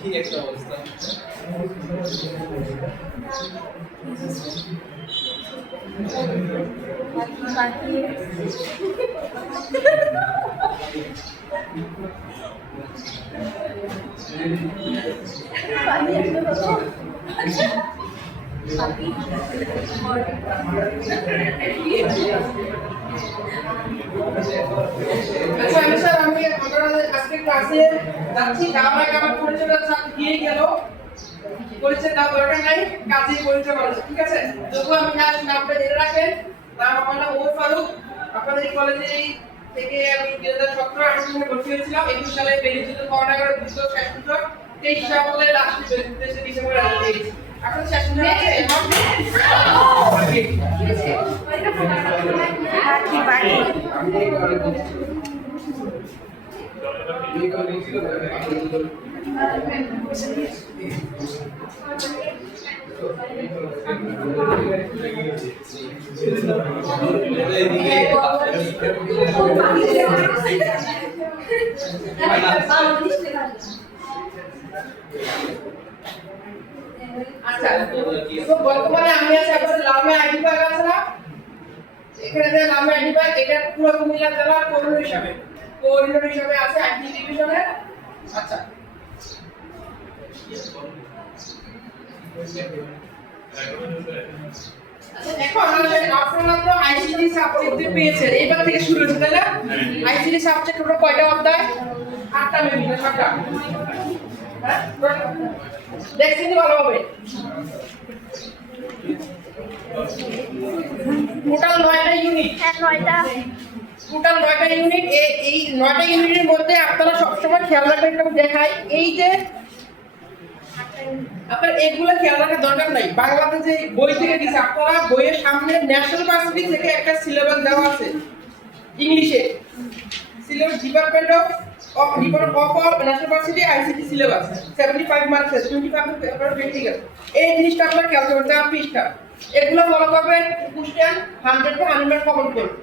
কি একটা অবস্থা। আমি আজকে ক্লাসে যাচ্ছি, আমার পরিচয়টা দিয়ে গেল, পরিচয় দেওয়া দরকার নাই, কাজেই পরিচয় বলা, ঠিক আছে? যখন আমি নামটা জেনে রাখেন, নাম আমার নাম ওমর ফারুক। আপনাদের কলেজে থেকে আমি 2017-18 সালে ভর্তি হয়েছিলাম। 21 সালে বেরিয়েছিল করোনা করে দ্বিতীয় সেশনটা, 23 সালে লাস্টে ডিসেম্বরে বেরিয়েছি। আপনাদের সেশন আছে? আচ্ছা, তো বর্তমানে আমি আছি আপনাদের লামে আইডি পার্ক আছে না, এখানে যে লামে আইডি পার্ক, এটা পুরো কুমিল্লা জেলার কোঅর্ডিনেটর হিসেবে আছে আইটি ডিভিশনে। আচ্ছা, এখন আপনারা তো আইসিটি সাবজেক্ট পেয়েছেন, এবার থেকে শুরু হচ্ছে তাই না? আইসিটি সাবজেক্ট হলো কয়টা অধ্যায়? 8টা মেবি না 7টা? হ্যাঁ, দেখছেন ভালোভাবে। টোটাল 9টা ইউনিট। হ্যাঁ, 9টা। টোটাল 9টা ইউনিট। এই 9টা ইউনিটের মধ্যে আপনারা সবসময় খেয়াল রাখবেন, এটা দেখাই, এই যে আপনার এগুলো খেয়াল রাখার দরকার নাই। বাংলাতে যে বই থেকে দিচ্ছে, আপনারা বইয়ের সামনে ন্যাশনাল ভার্সিটি থেকে একটা সিলেবাস দেওয়া আছে ইংলিশে, syllabus department of national varsity ICT syllabus 75 marks, 25 paper practical. এই জিনিসটা আপনারা খেয়াল করবেন, 4 পৃষ্ঠা। এগুলো ফলো করবেন, কোশ্চেন 100 তে 100 কমন করবেন,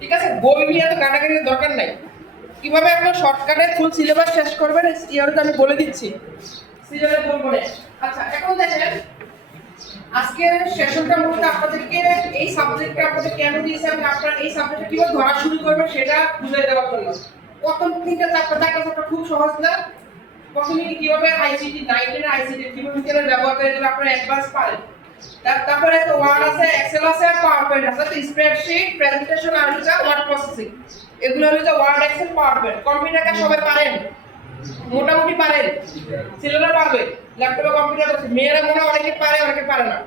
ঠিক আছে? বই নিয়ে তো কাটাকাটির দরকার নাই। কিভাবে আপনারা শর্টকাটে ফুল সিলেবাস শেষ করবেন ইয়ারটা আমি বলে দিচ্ছি, সিলেবাস বলবো না। আচ্ছা, এখন দেখেন আজকে সেশনটা মূলত আপনাদেরকে এই সাবজেক্টটা আপনাদের কেন দিয়েছে, আমি আপনারা এই সাবজেক্টটা কিভাবে ধরা শুরু করবেন সেটা বুঝিয়ে দেওয়ার জন্য। প্রথম তিনটা চ্যাপ্টার খুব সহজ না, প্রথমে কিভাবে আইসিটি 9 এর আইসিটি কিভাবে ব্যবহার করে এগুলো আপনারা অ্যাডভান্স পারেন। তারপরে তো ওয়ার্ড আছে, এক্সেল আছে, পাওয়ারপয়েন্ট আছে, স্প্রেডশিট, প্রেজেন্টেশন আর হচ্ছে ওয়ার্ড প্রসেসিং। এগুলো হচ্ছে ওয়ার্ড, এক্সেল, পাওয়ারপয়েন্ট। কম্পিউটারটা সবাই পারেন, মোটামুটি পারেন, ছেলেরা পারবে, ল্যাপটপে কম্পিউটার আছে, মেয়েরা মনে অনেকে পারে অনেকে পারে না,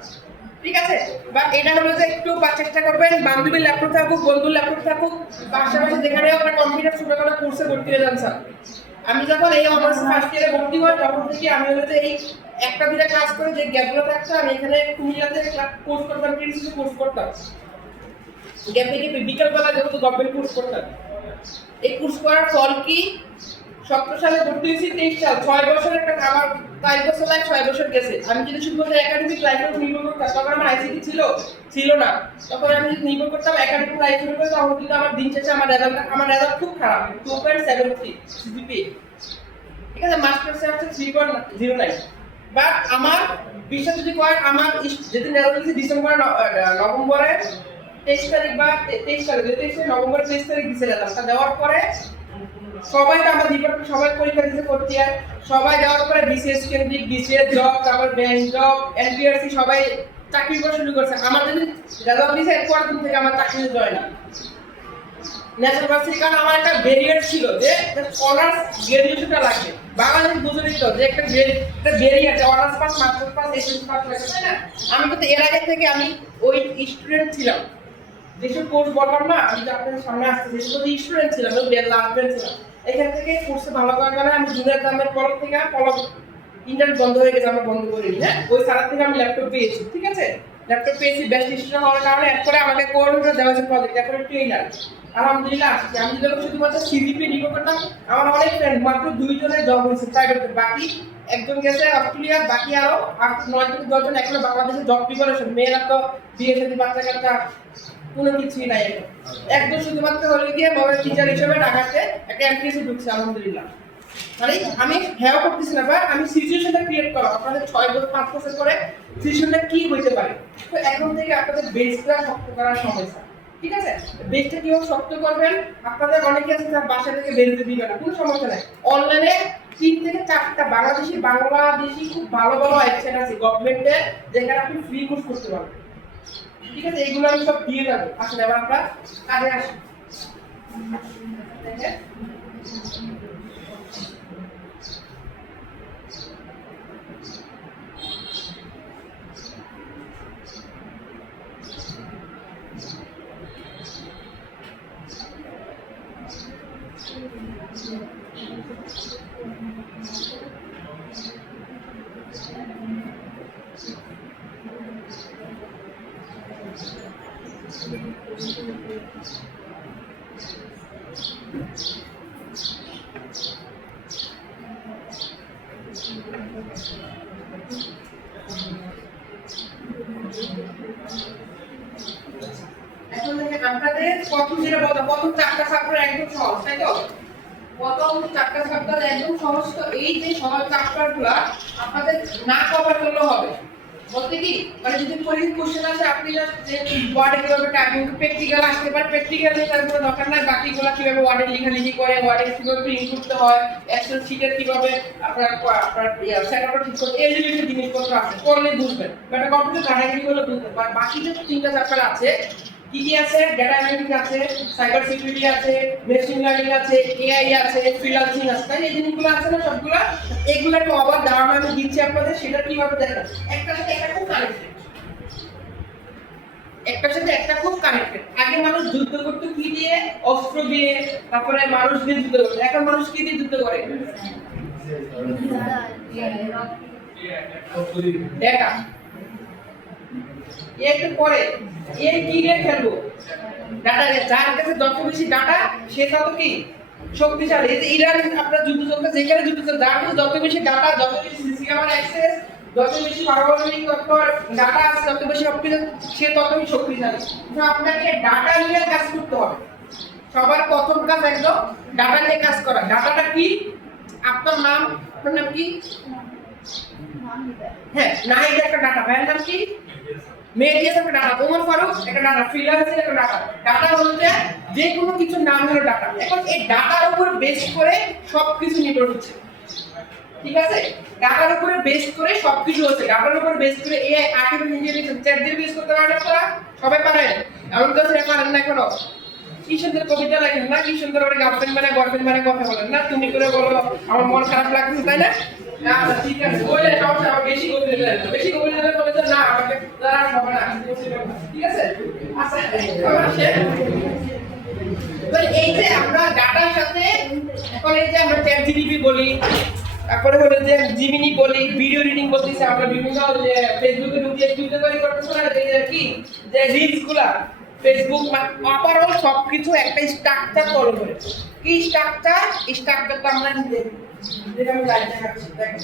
ঠিক আছে? বাট এটা হলো যে একটু চেষ্টা করবেন, বান্ধবীর ল্যাপটপ থাকুক, বন্ধুর ল্যাপটপ থাকুক, পাশাপাশি যেখানে আপনার কম্পিউটার ছোটখাটো কোর্সে ভর্তি হয়ে যান। স্যার, আমি যখন এই অনার্স ফার্স্ট ইয়ারে ভর্তি হই তখন থেকে আমি হচ্ছে এই একটা দুটা ক্লাস করে যে গ্যাপগুলো থাকতো, আমি এখানে কুমিল্লাতে কোর্স করতাম, প্রিন্সিপাল কোর্স করতাম, গ্যাপে গিয়ে বিকেলবেলা যেহেতু গভর্নমেন্ট কোর্স করতাম। এই কোর্স করার ফল কি, 17 সালে ভর্তি হয়েছি, 23 সাল, 6 বছর একটা আমার 5 বছর লাগে, 6 বছর গেছে। আমি যদি শুধু একাডেমিক লাইফে নির্ভর করতাম, তখন আমার আইসিটি ছিল না, তখন আমি যদি নির্ভর করতাম একাডেমিক লাইফের উপর, তখন কিন্তু আমার দিন শেষে আমার রেজাল্ট খুব খারাপ, 2.73 সিজিপিএ, ঠিক আছে? মাস্টার্স হচ্ছে 3.09। বাট আমার বিশ্বাস যদি কয়, আমার যেদিন রেজাল্ট দিয়েছি ডিসেম্বর নভেম্বরে 23 তারিখ বা 23 তারিখ, 23 নভেম্বর 23 তারিখ দিয়েছে রেজাল্টটা। দেওয়ার পরে সবাই তো আমার ডিপার্টমেন্ট সবাই পরীক্ষা দিতে করতে, সবাই দেওয়ার পরে বিসিএস কেন্দ্রিক, বিসিএস জব, তারপর ব্যাংক জব, এনপিআরসি সবাই চাকরি করা শুরু করছে। আমার যদি রেজাল্ট দিয়েছে এরপর দিন থেকে আমার চাকরি জয় না ন্যাশনাল ভার্সিটি, কারণ আমার একটা ব্যারিয়ার ছিল যে অনার্স গ্রাজুয়েশনটা লাগবে। বাংলাদেশ বুঝে নিত যে একটা barrier, honours pass, masters pass, SSC pass লাগে, তাই না? আমি কিন্তু এর আগে থেকে আমি ওই স্টুডেন্ট ছিলাম, যেসব কোর্স বললাম না, আমি আপনাদের সামনে আসতে যেসব স্টুডেন্ট ছিলাম, লাস্ট বেঞ্চ ছিলাম, এখান থেকে কোর্সে ভালো করার কারণে আমি জুনিয়র দামের পলক থেকে ইন্টারনেট বন্ধ হয়ে গেছে, আমরা বন্ধ করিনি। হ্যাঁ, ওই সারা থেকে আমি ল্যাপটপ পেয়েছি, ঠিক আছে? ল্যাপটপ পেয়েছি, বেস্ট স্টুডেন্ট হওয়ার কারণে এরপরে আমাকে কোঅর্ডিনেটর দেওয়া হয়েছে প্রজেক্ট, এরপরে ট্রেনার। আলহামদুলিল্লাহ আসছি। আমি যখন শুধুমাত্র সিজিপি নির্ভর করতাম, আমার অনেক ফ্রেন্ড মাত্র 2 জনের জব হয়েছে প্রাইভেট, বাকি একজন গেছে অস্ট্রেলিয়া, বাকি আরো 8 9 থেকে 10 জন এখনো বাংলাদেশে জব প্রিপারেশন। মেয়েরা তো বিয়ে শাদী, বাচ্চা কাচ্চা কোনো কিছুই নাই এখন। একদম শুধুমাত্র হলো গিয়ে মোবাইল টিচার হিসেবে ঢাকাতে একটা এমপিএসসি ঢুকছে আলহামদুলিল্লাহ। মানে আমি হ্যাঁ করতেছি না, বা আমি সিচুয়েশনটা ক্রিয়েট করা আপনাদের 6 বছর 5 বছর পরে সিচুয়েশনটা কি হইতে পারে। তো এখন থেকে আপনাদের বেসটা শক্ত করার সময় স্যার, ঠিক আছে? বেসটা কিভাবে শক্ত করবেন, আপনাদের অনেকে আছে তার বাসা থেকে বেরোতে দিবে না, কোনো সমস্যা নাই। অনলাইনে 3 থেকে 4টা বাংলাদেশি খুব ভালো ভালো ওয়েবসাইট আছে গভর্নমেন্টের, যেখানে আপনি ফ্রি কোর্স করতে পারবেন, ঠিক আছে? এইগুলো আমি সব দিয়ে দেবো। আসলে এবার আমরা কাজে আসি। দেখেন এখন দেখেন আপনাদের প্রথম যেটা বললাম, প্রথম 4টা চ্যাপ্টার একদম সহজ, তাই তো? প্রথম 4টা চ্যাপ্টার একদম সহজ। তো এই যে সহজ চ্যাপ্টারগুলো আপনাদের না কভার করলেও হবে। বলতে কি মানে যদি পরীক্ষা কোশ্চেন আছে আপনি জাস্ট যে ওয়ার্ডে কিভাবে টাইপিং, প্র্যাকটিক্যাল আসতে পারে, প্র্যাকটিক্যাল নিয়ে তার কোনো দরকার নাই, বাকিগুলো কিভাবে ওয়ার্ডে লেখালেখি করে, ওয়ার্ডে কিভাবে প্রিন্ট করতে হয়, এক্সেল শিটে কিভাবে আপনার সেটআপটা ঠিক করতে, এই রিলেটেড জিনিসপত্র আছে, করলে বুঝবেন। বাট কম্পিউটার ঘাটাঘাটি করলে বুঝবেন। বাট বাকি যে 3টা চ্যাপ্টার আছে, কি কি আছে? ডেটা অ্যানালিটিক্স আছে, সাইবার সিকিউরিটি আছে, মেশিন লার্নিং আছে, এআই আছে, ফ্রিল্যান্সিং আছে, তাই এই জিনিসগুলো আছে না সবগুলা? এগুলো একটু অবাক ধারণা আমি দিচ্ছি আপনাদের, সেটা কিভাবে দেখেন। একটার সাথে একটা খুব কানেক্টেড, একটার সাথে একটা খুব কানেক্টেড। আগে মানুষ যুদ্ধ করতো কি দিয়ে? অস্ত্র দিয়ে, তারপরে মানুষ দিয়ে যুদ্ধ করতো। এখন মানুষ কি দিয়ে যুদ্ধ করে? ডেটা। একটু পরে এই কি দিয়ে খেলবো? ডাটা। যার কাছে যত বেশি ডাটা সে তত কি শক্তিশালী। এই যে ইরান আপনার যুদ্ধ চলতে, যেখানে যুদ্ধ চলছে, যার কাছে যত বেশি ডাটা, যত বেশি সিসি ক্যামেরা অ্যাক্সেস, যত বেশি পারমাণবিক ডাটা আছে, যত বেশি সবকিছু, সে ততই শক্তিশালী। তো আপনাকে ডাটা নিয়ে কাজ করতে হবে। সবার প্রথম কাজ একদম ডাটা নিয়ে কাজ করা। ডাটাটা কি? আপনার নাম, আপনার নাম কি? হ্যাঁ, নাহিদ একটা ডাটা। ভাইয়ের নাম কি? মেহেদি হাসান একটা ডাটা, ওমর ফারুক একটা ডাটা, ফ্রিল্যান্সিং একটা ডাটা। ডাটা বলতে যে কোনো কিছুর নাম হলো ডাটা। এখন এই ডাটার উপর বেস করে সবকিছু নির্ভর হচ্ছে, ঠিক আছে? ডাটার উপরে বেস করে সবকিছু হচ্ছে। ডাটার উপর বেস করে এআই, আর্টিফিশিয়াল ইন্টেলিজেন্স, চ্যাট দিয়ে বেস করতে পারেন আপনারা? সবাই পারেন? এমন তো সেটা পারেন না এখনো? কি সুন্দর কবিতা লেখেন না, কি সুন্দর করে গার্লফ্রেন্ড মানে বয়ফ্রেন্ড মানে কথা বলেন না, তুমি করে বলো আমার মন খারাপ লাগছে, তাই না? আচ্ছা ঠিক আছে, বলে সমস্যা, আমার বেশি কবিতা লেখেন, বেশি কবিতা লেখেন বলে না আমাকে দ্বারা হবে না, ঠিক আছে? আচ্ছা আমার শেষ। তো এই যে আমরা ডাটার সাথে এখন এই যে আমরা চ্যাট জিপিটি বলি, তারপরে হলো যে জিমিনি বলি, ভিডিও রিডিং বলতেছি আমরা, বিভিন্ন যে ফেসবুকে ঢুকে ভিডিও তৈরি করতেছ না, যে কি যে রিলস গুলা, ফেসবুক ওভারঅল সবকিছু একটা স্ট্রাকচার ফলো করে। কি স্ট্রাকচার? স্ট্রাকচারটা আমরা দেখব, যেটা আমি লাইভ দেখাচ্ছি, দেখেন।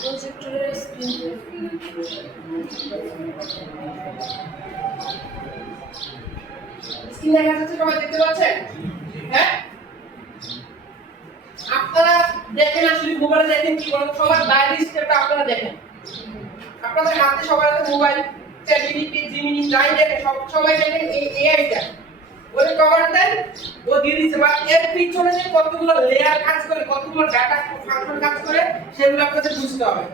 প্রজেক্টরের স্ক্রিন দেখা যাচ্ছে, সবাই দেখতে পাচ্ছেন? হ্যাঁ, আপনারা দেখেন, আসলে মোবাইলে দেখেন কি বলেন, সবার ডায়েরি স্টেপটা আপনারা দেখেন। আপনাদের হাতে সবার হাতে মোবাইল, চ্যাট জিপিটি, জিমিনি, যাই দেখেন সবাই দেখেন এই এআইটা। ওই কভার দেন, ও দিয়ে দিচ্ছে, বা এর পিছনে যে কতগুলো লেয়ার কাজ করে, কতগুলো ডাটা ফাংশন কাজ করে, সেগুলো আপনাদের বুঝতে হবে।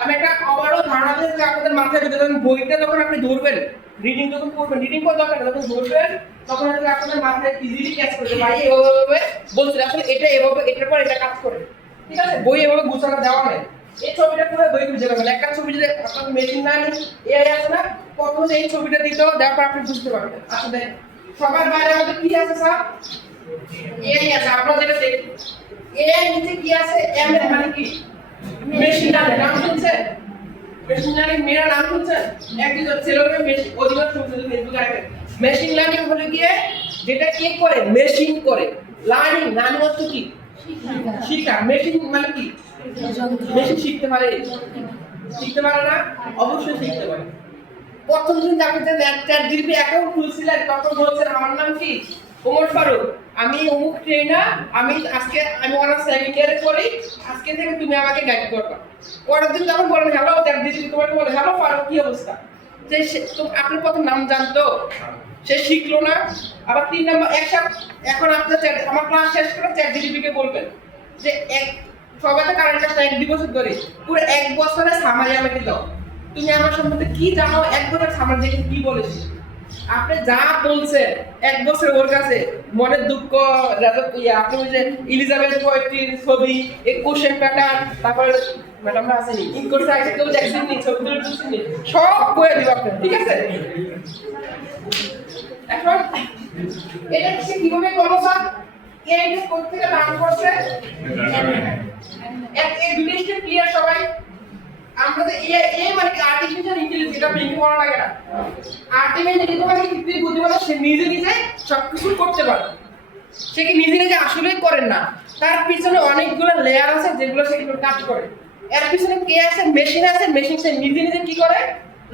আমি একটা ওভারঅল ধারণা দিই যে আপনাদের মাথায় ঢুকে যাবে। বইটা যখন আপনি ধরবেন, রিডিং যখন করবেন, রিডিং করা দরকার, যখন ধরবেন তখন হয়তো আপনাদের মাথায় ইজিলি ক্যাচ করবে, ভাই এভাবে বলছে, আসলে এটা এভাবে, এটার পর এটা কাজ করে, ঠিক আছে? বই এভাবে গুছানো দেওয়া নেই। এই ছবিটা পুরো বই বুঝে পাবেন। একটা ছবি যদি আপনার মেশিন না এআই আছে না, প্রথমে এই ছবিটা দিতে হবে, তারপর আপনি বুঝতে পারবেন। আসলে সবার বাইরে আমাদের কি আছে স্যার? এআই আছে। আপনারা যেটা দেখুন, এআই নিচে কি আছে? এম এর মানে কি? লার্নিং নাম শুনছেন? মেশিন লার্নিং মেরা নাম শুনছেন? একজন ছেলেরা মেশিন অধিকার শুনছেন ফেসবুকে আগে। মেশিন লার্নিং হলো গিয়ে যেটা কে করে? মেশিন করে। লার্নিং লার্নিং অর্থ কি? শিখা। মেশিন মানে কি? মেশিন শিখতে পারে? শিখতে পারে না? অবশ্যই শিখতে পারে। প্রথম দিন আপনি যে চ্যাট জিপিটি অ্যাকাউন্ট খুলছিলেন তখন বলছেন আমার নাম কি? ওমর ফারুক, আমি অমুক ট্রেনার, আমি অনার্স সেকেন্ড ইয়ারে পড়ি, আজকে থেকে তুমি আমাকে গাইড করবে। পরের দিন যখন বলেন হ্যালো চ্যাট জিপিটি, তোমাকে বলে হ্যালো ফারুক কি অবস্থা, যে আপনি প্রথম নাম জানতো, সে শিখলো না। আবার 3 নাম্বার এখন আপনার আমার ক্লাস শেষ করে চ্যাট জিপিটি কে বলবেন যে সবাই তো কারেন্ট একটা 1-2 বছর ধরে পুরো 1 বছরের সামারি আমাকে দাও, তুমি আমার সম্বন্ধে কি জানো, 1 বছর সামারি দেখে কি বলেছি। আপনি যা বলছেন 1 বছর ওর কাছে মনের দুঃখ, আপনি যে এলিজাবেথ পোয়েট্রির ছবি, এই কোশ্চেন প্যাটার্ন, তারপরে ম্যাডামরা আসেনি ইনকোর্স আইসে কেউ দেখছেননি, ছবি তুলে তুলছেননি, সব বইয়ে দিব আপনার, ঠিক আছে? এখন এটা সে কিভাবে করবো স্যার? এই যে কোথা থেকে লার্ন করছে, এই জিনিসটা ক্লিয়ার সবাই? আমরা তো এই মানে আর্টিফিশিয়াল ইন্টেলিজেন্স, এটা ব্রেন করা লাগে না। আর্টিফিশিয়াল ইন্টেলিজেন্স মানে কৃত্রিম বুদ্ধিমত্তা, সে নিজে নিজে সবকিছু করতে পারে। সে কি নিজে নিজে আসলেই করেন না, তার পিছনে অনেকগুলো লেয়ার আছে যেগুলো সে কাজ করে। এর পিছনে কে আছে? মেশিন আছে। মেশিন সে নিজে নিজে কি করে?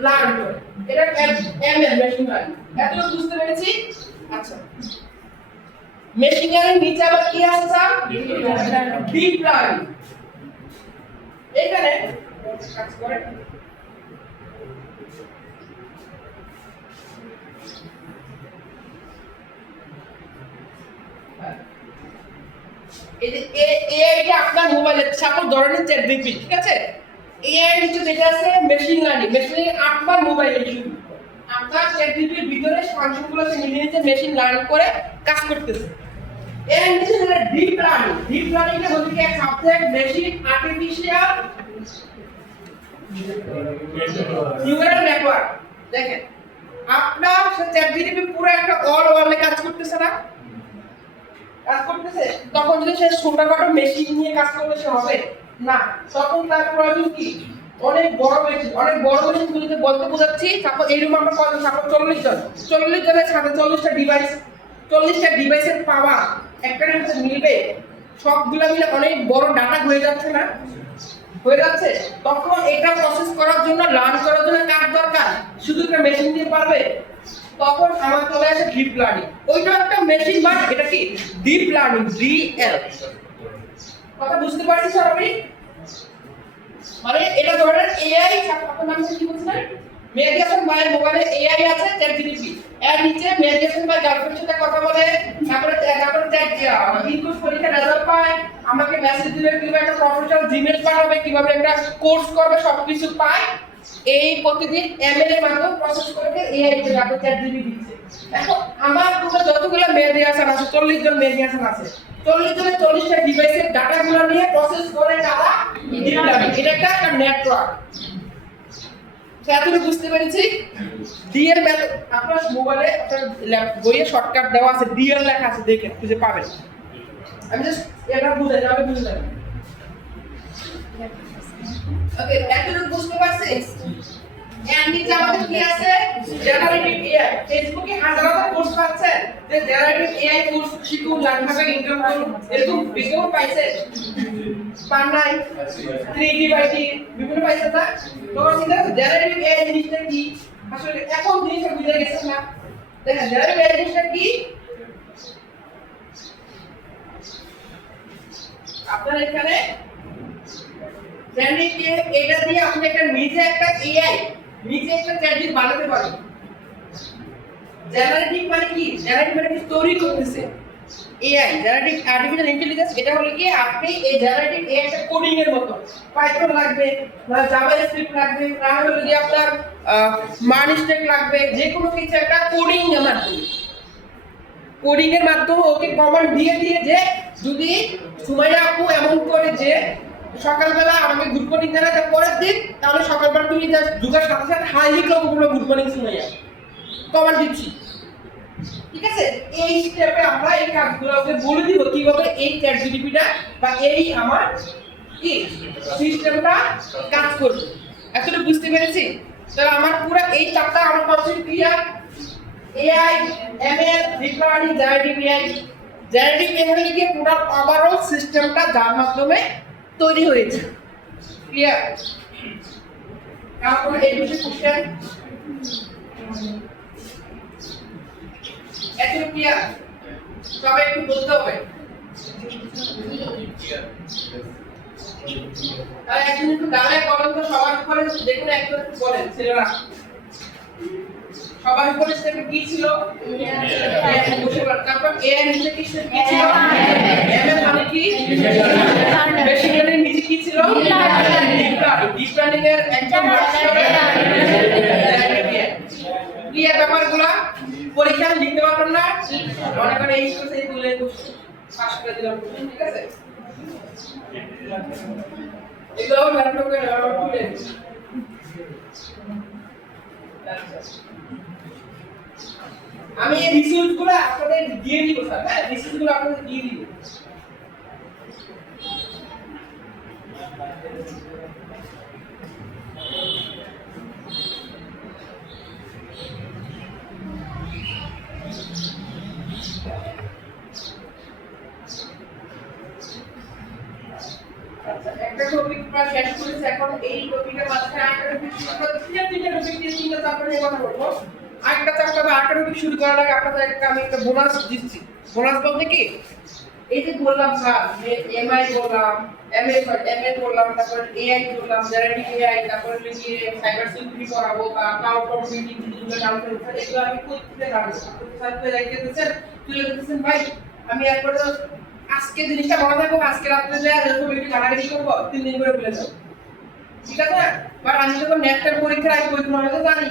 লার্ন করে। এটা এমএল, মেশিন লার্নিং। এতটুকু বুঝতে পেরেছি? আচ্ছা, মেশিন লার্নিং নিচে আবার কি আছে স্যার? Deep learning. এখানে কাজ করে এই যে এআই টা আপনার মোবাইলে সকল ধরনের চ্যাট জিপিটি, ঠিক আছে? এআই নিচে যেটা আছে মেশিন লার্নিং, মেশিন লার্নিং আপনার মোবাইলে শুধু আপনার চ্যাট জিপিটির ভিতরে ফাংশনগুলো সে নিজে নিজে মেশিন লার্ন করে কাজ করতেছে। এর নিচে যেটা ডিপ লার্নিং, ডিপ লার্নিং এর বলতে কি এক subject machine artificial neural network. দেখেন আপনার চ্যাট জিপিটি পুরো একটা অল ওয়ার্ল্ডে কাজ করতেছে না? কাজ করতেছে। তখন যদি সে ছোটখাটো মেশিন নিয়ে কাজ করবে সে হবে না, তখন তার প্রয়োজন কি? অনেক বড় মেশিন। অনেক বড় মেশিন গুলোতে বলতে বোঝাচ্ছি, তারপর এই রুমে আমরা কয়জন? তারপর 40 জন। 40 জনের সাথে 40টা ডিভাইস, 40টা ডিভাইসের পাওয়ার একটার সাথে মিলবে, সবগুলা মিলে অনেক বড় ডাটা হয়ে যাচ্ছে না? হয়ে যাচ্ছে। তখন এটা প্রসেস করার জন্য, লার্ন করার জন্য কার দরকার? শুধু একটা মেশিন দিয়ে পারবে? তখন আমার চলে আসে ডিপ লার্নিং। ওইটা একটা মেশিন, বাট এটা কি? Deep learning, DL. কথা বুঝতে পারছি স্যার আপনি? মানে এটা ধরেন এআই, আপনার নাম কি বলছিলেন? মেহেদী হাসান ভাইয়ের মোবাইলে এআই আছে, চ্যাট জিপিটি। এর নিচে মেহেদী হাসান ভাই গার্লফ্রেন্ডের সাথে কথা বলে, তারপরে ইনকোর্স পরীক্ষার রেজাল্ট পায়, আমাকে মেসেজ দিলে কিভাবে একটা প্রফেশনাল জিমেইল পাঠাবে, কিভাবে একটা কোর্স করবে, সবকিছু পায়। এই প্রতিদিন এমএল এর মাধ্যমে প্রসেস করে এআই তে আপনার চ্যাট জিপিটি দিচ্ছে। এখন আমার গ্রুপে যতগুলো মেহেদী হাসান আছে, 40 জন মেহেদী হাসান আছে, 40 জনের 40টা ডিভাইসের ডাটাগুলো নিয়ে প্রসেস করে তারা ডিপ লার্নিং। এটা একটা নেটওয়ার্ক। এতটুকু বুঝতে পেরেছি? ডিএল মেথড আপনার মোবাইলে আপনার বইয়ে শর্টকাট দেওয়া আছে, ডিএল লেখা আছে, দেখে খুঁজে পাবেন। আমি জাস্ট এটা বুঝাই যাবে, বুঝলেন? ওকে, এতটুকু বুঝতে পারছেন? এর নিচে আমাদের কি আছে? Generative AI. ফেসবুকে হাজার হাজার কোর্স পাচ্ছে যে জেনারেটিভ এআই কোর্স শিখুন, লাখ টাকা ইনকাম করুন, এরকম বিজ্ঞাপন পাইছে? পান নাই? 3D বাইটি বিভিন্ন পাইছে না? তো চিন্তা করুন জেনারেটিভ এআই জিনিসটা কি? আসলে এখন জিনিসটা বুঝে গেছেন না? দেখেন জেনারেটিভ এআই জিনিসটা কি? আপনার এখানে জেনারেটিভ এটা দিয়ে আপনি একটা নিজে একটা এআই, নিজে একটা চ্যাটজিপিটি বানাতে পারেন। জেনারেটিভ মানে কি? জেনারেটিভ মানে কি? তৈরি করতেছে এআই, জেনারেটিভ আর্টিফিশিয়াল ইন্টেলিজেন্স। এটা হলো কি আপনি এই জেনারেটিভ এআইটা কোডিং এর মতো, পাইথন লাগবে না, জাভাস্ক্রিপ্ট লাগবে না, হলো যদি আপনার মানস্টেক লাগবে, যে কোনো কিছু একটা কোডিং এর মাধ্যমে, কোডিং এর মাধ্যমে ওকে কমান্ড দিয়ে দিয়ে যে যদি সুমাইয়া আপু এমন করে যে সকালবেলা আমাকে গুড মর্নিং জানাতে পরের দিন, তাহলে সকালবেলা তুমি জাস্ট ঢুকার সাথে সাথে হাই লিখলো গুড মর্নিং সুমাইয়া, কমান্ড দিচ্ছি। ঠিক আছে? এই স্টেপে আমরা এই কাজগুলোকে বলে দিব কিভাবে এই চ্যাট জিপিটিটা বা এই আমার কি সিস্টেমটা কাজ করবে। এতটুকু বুঝতে পেরেছি? তাহলে আমার পুরো এই চারটা আমার concept clear. AI, ML, deep learning, generative AI. Generative AI কি পুরো ওভারঅল সিস্টেমটা যার মাধ্যমে তৈরি হয়েছে। ক্লিয়ার? তারপর এই বিষয়ে কোশ্চেন এতটুকু ক্লিয়ার? সবাই একটু বলতে হবে। আর একজন একটু গানে বলেন তো, সবার উপরে দেখুন একজন বলেন ছেলেরা, সবার উপরে স্টেপে কি ছিল? তারপর এআই নিচে কি ছিল? এমএল মানে কি? মেশিন লার্নিং নিচে কি ছিল? ডিপ লার্নিং এর একদম কি এই ব্যাপারগুলো পরীক্ষা লিখতে পারবেন না, মনে করেন এই কোর্সে তুলে পাস করে দিলাম, ঠিক আছে? এগুলো ল্যাপটপে খুলে আমি এই রিসোর্সগুলো আপনাদের দিয়ে দিব স্যার। হ্যাঁ, রিসোর্সগুলো আপনাদের দিয়ে দিব। একটা টপিক প্রায় শেষ করেছি, এখন এই টপিকের মাঝখানে আরেকটা টপিক আমরা তিনটা টপিক দিয়ে তিনটা চ্যাপ্টার নিয়ে কথা বলবো। আরেকটা চ্যাপ্টার বা আরেকটা টপিক শুরু করার আগে আপনাদেরকে আমি একটা বোনাস দিচ্ছি। বোনাস বলতে কি, এই যে বললাম স্যার যে এমআই বললাম, এমএল বললাম, তারপর এআই বললাম, জেনারেটিভ এআই, তারপর কি সাইবার সিকিউরিটি পড়াবো বা ক্লাউড কম্পিউটিং, ডিজিটাল ট্রান্সফরমেশন, এগুলো আমি করতে জানবো। স্যার তো যাইতেছেন, তুলে দিতেছেন ভাই, আমি একবারে আজকে জিনিসটা মনে থাকবো, আজকে রাত্রে যে এরকম একটু কাটাকাটি করবো, 3 দিন করে ভুলে যাবো, ঠিক আছে? বাট আমি যখন নেক্সট পরীক্ষার আগে বইগুলো আমি তো জানি,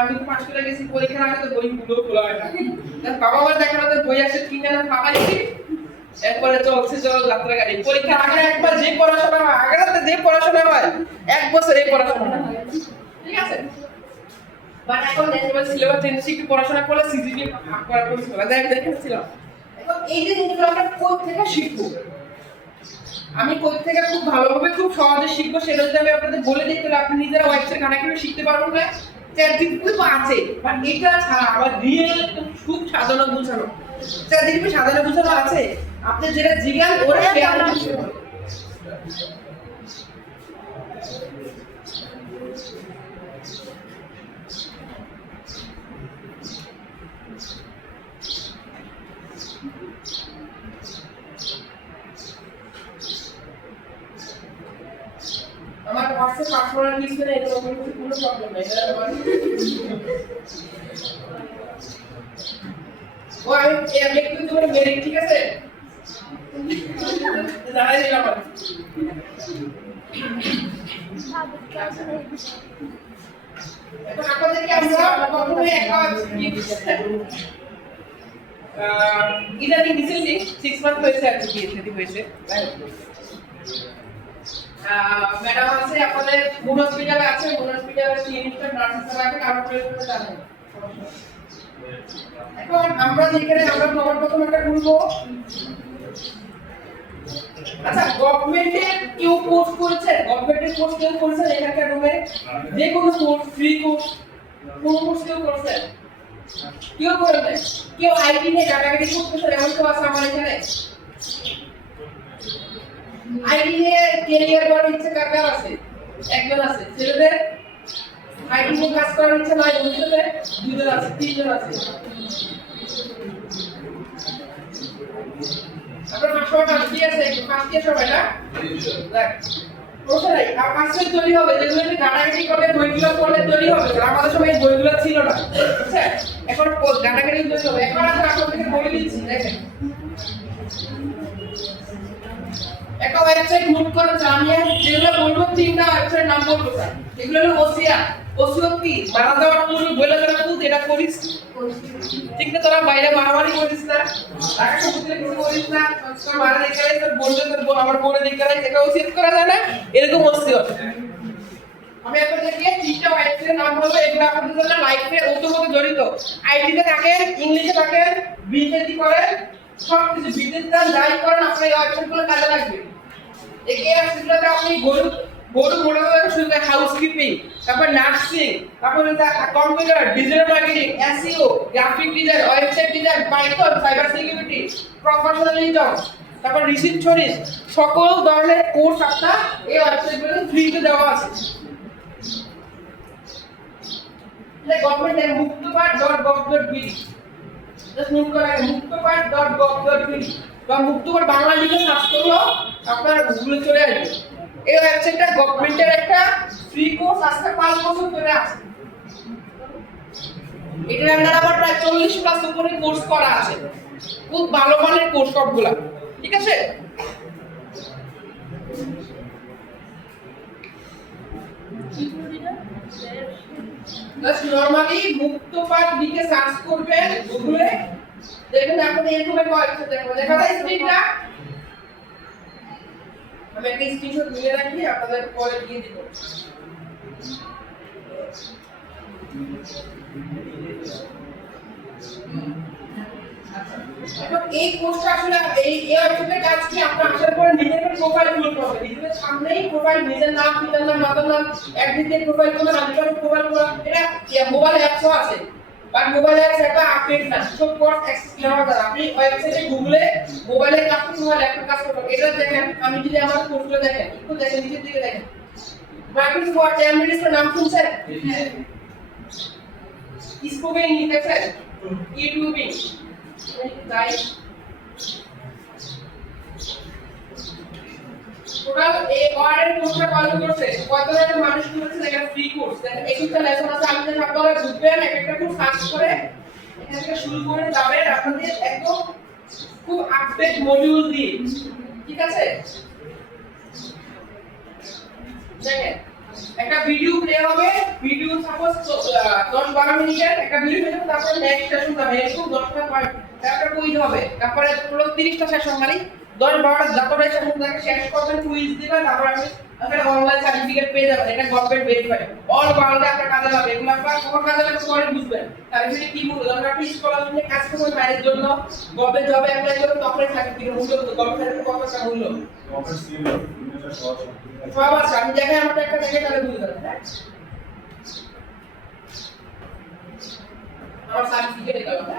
আমি তো পাস করে গেছি, পরীক্ষার আগে তো বইগুলো খোলা হয় না। বাবা মা দেখা যাচ্ছে বই আসে কিনে না ফাঁকাইছি, এরপরে চলছে চল যাত্রা গাড়ি। পরীক্ষার আগে একবার যে পড়াশোনা হয়, আগে রাতে যে পড়াশোনা হয়, 1 বছর এই পড়াশোনা হয়, ঠিক আছে? বাট এখন একেবারে সিলেবাস চেঞ্জ, একটু পড়াশোনা করলে সিজিপি ভাগ করা পড়ছিল, দেখেছিলাম। এখন এই যে জিনিসগুলো আমরা কোথা থেকে শিখবো, আমি কোথা থেকে খুব ভালোভাবে খুব সহজে শিখবো, সেটা যদি আমি আপনাদের বলে দিই তাহলে আপনি নিজেরা ওয়েবসাইট কানেক্ট করে শিখতে পারবেন না। চ্যাটজিপিটি তো আছে, বাট এটা ছাড়া আবার রিয়েল খুব সাজানো গুছানো চ্যাটজিপিটি সাজানো গুছানো আছে, আপনি যেটা জিজ্ঞাসা ওরা শেয়ার করতে পারবেন। আমার হোয়াটসঅ্যাপ পাসওয়ার্ড লিখতে নেই, তো কোনো প্রবলেম নেই। ও আমি লিখতে তোমার মেরে, ঠিক আছে? জানাই দিলাম। এখন আপনাদেরকে আমরা প্রথমে একটা ইদানিং রিসেন্টলি 6 মান্থ হয়েছে আর কি হয়েছে। ম্যাডাম আছে আপনাদের মুন হসপিটালে আছে, মুন হসপিটালে ক্লিনিক্যাল নার্স আছে, কারণ প্রয়োজন জানেন। এখন আমরা যেখানে আমরা প্রথম একটা বলবো, আচ্ছা গভর্নমেন্টের কেউ কোর্স করেছে, গভর্নমেন্টের কোর্স কেউ করেছে এখানকার রুমে, যে কোনো কোর্স, ফ্রি কোর্স, কোন কোর্স কেউ করেছে? কেউ করে নাই। কেউ আইটি নিয়ে ডাটাবেস করতেছে এমন কেউ আছে আমার এখানে? আইটি নিয়ে ক্যারিয়ার করার ইচ্ছে কার কার আছে? একজন আছে। ছেলেদের আইটি নিয়ে কাজ করার ইচ্ছে নাই, বুঝতে? দুজন আছে, তিনজন আছে। আপনার মাসটা কি আছে? ফার্স্ট ইয়ার সবাই না? দেখ ওটাই আকাশে তৈরি হবে, যেগুলো গাড়াগাড়ি করে বইগুলো পড়লে তৈরি হবে। আমাদের সময় বইগুলো ছিল না, বুঝছেন? এখন গাড়াগাড়ি তৈরি হবে। এখন আমরা আপনাদেরকে বলে দিচ্ছি, দেখেন একটা ওয়েবসাইট নোট করে জানিয়ে, যেগুলো বলবো 3টা ওয়েবসাইট নাম বলবো স্যার। এগুলো হলো ওসিয়া। ওসিও কি মারা যাওয়ার পূর্বে বলে দেওয়া, তুই এটা করিস ঠিক না, তোরা বাইরে মারামারি করিস না, টাকা সমুদ্রে কিছু করিস না, তোর মারা দেখে তোর বলবে, তোর আমার বলে দেখে এটা ওসিয়ত করা যায় না, এরকম ওসিয়ত। আমি আপনাদেরকে 3টা ওয়েবসাইটের নাম বলবো, এগুলো আপনাদের জন্য লাইফে ওতপ্রোত জড়িত। আইটিতে থাকেন, ইংলিশে থাকেন, বিজনেস করেন, সবকিছু বিজনেস যাই করেন, আপনার এই ওয়েবসাইটগুলো কাজে লাগবে। এই অ্যাপসগুলোতে আপনি গরু মোটা কথা শুরু করে হাউসকিপিং, তারপর নার্সিং, তারপর computer, digital marketing, SEO, graphic design, website design, Python, cyber security, professionalism, তারপর রিসিপশনিস্ট, সকল ধরনের কোর্স আপনার এই ওয়েবসাইটগুলোতে ফ্রিতে দেওয়া আছে। গভর্নমেন্টের muktopad.gov.bd, জাস্ট নোট করে muktopad.gov.bd বা মুক্তপাঠ বাংলা লিখে সার্চ করলো আপনার গুগলে চলে আসবে। এই ওয়েবসাইটটা গভর্নমেন্টের একটা ফ্রি কোর্স, আজকে 5 বছর ধরে আছে। এটার আন্ডারে আবার প্রায় 40+ উপরে কোর্স করা আছে, খুব ভালো মানের কোর্স সবগুলা, ঠিক আছে। জাস্ট নরমালি মুক্তপাঠ লিখে সার্চ করবেন গুগলে, দেখুন আপনি এরকম কয়েকটা দেখবেন। দেখা যায় স্ক্রিনটা আমি একটা স্ক্রিনশট নিয়ে রাখি, আপনাদের পরে দিয়ে দিব। এখন এই কোর্সটা আসলে এই ওয়েবসাইটের কাজ কি, আপনি আসার পরে নিজের প্রোফাইল ক্রিয়েট করবেন, নিজের সামনেই প্রোফাইল, নিজের নাম, পিতার নাম, মাতার নাম, একদিকে প্রোফাইল করবেন, আরেকদিকে প্রোফাইল করা। এটা মোবাইল অ্যাপসও আছে, বাট মোবাইল অ্যাপস একটা আপডেট না, সব কোর্স অ্যাক্সেস নেওয়া যায়। আপনি ওয়েবসাইটে গুগলে মোবাইলে কাজ করতে হয়, ল্যাপটপে কাজ করতে হয়। এটা দেখেন, আমি যদি আমার কোর্সগুলো দেখেন, একটু দেখেন, নিচের দিকে দেখেন, মাইক্রোসফট এমএস এর নাম শুনছেন? স্পোকেন ইংলিশ আছে, ইউটিউবিং, তাই টোটাল এই ওয়ার্ডের কোর্সটা কত করছে, কত ধরনের মানুষ করেছে, এটা ফ্রি কোর্স। দেখেন একটা লেসন আছে, আপনি যখন আপনারা বুঝবেন, একটা কোর্স সার্চ করে এখান থেকে শুরু করে যাবেন আপনাদের একদম খুব আপডেট মডিউল দিয়ে, ঠিক আছে। দেখেন একটা ভিডিও প্লে হবে, ভিডিও সাপোজ 10-12 মিনিটের একটা ভিডিও হবে, তারপরে নেক্সট সেশন যাবে, এরকম 10টা পয়েন্ট একটা কুইজ হবে, তারপরে পুরো 30টা সেশন, মানে 10-12টা যতটা সেশন থাকে শেষ করবেন, কুইজ দিবেন, তারপর আপনি একটা অনলাইন সার্টিফিকেট পেয়ে যাবেন। এটা গভর্নমেন্ট ভেরিফাইড, অল ওয়ার্ল্ডে আপনার কাজে লাগবে। এগুলো আপনারা কখন কাজে লাগবে পরে বুঝবেন। সার্টিফিকেট কি বলবো, যখন আপনি স্কলারশিপে কাজ করবেন বাইরের জন্য, গভর্নমেন্ট জবে অ্যাপ্লাই করবেন, তখন সার্টিফিকেট মূল্য গভর্নমেন্ট কত টাকা মূল্য সব আছে। আমি দেখাই, আমাকে একটা দেখে তাহলে বুঝতে পারবেন। আমার সার্টিফিকেট এটা হবে।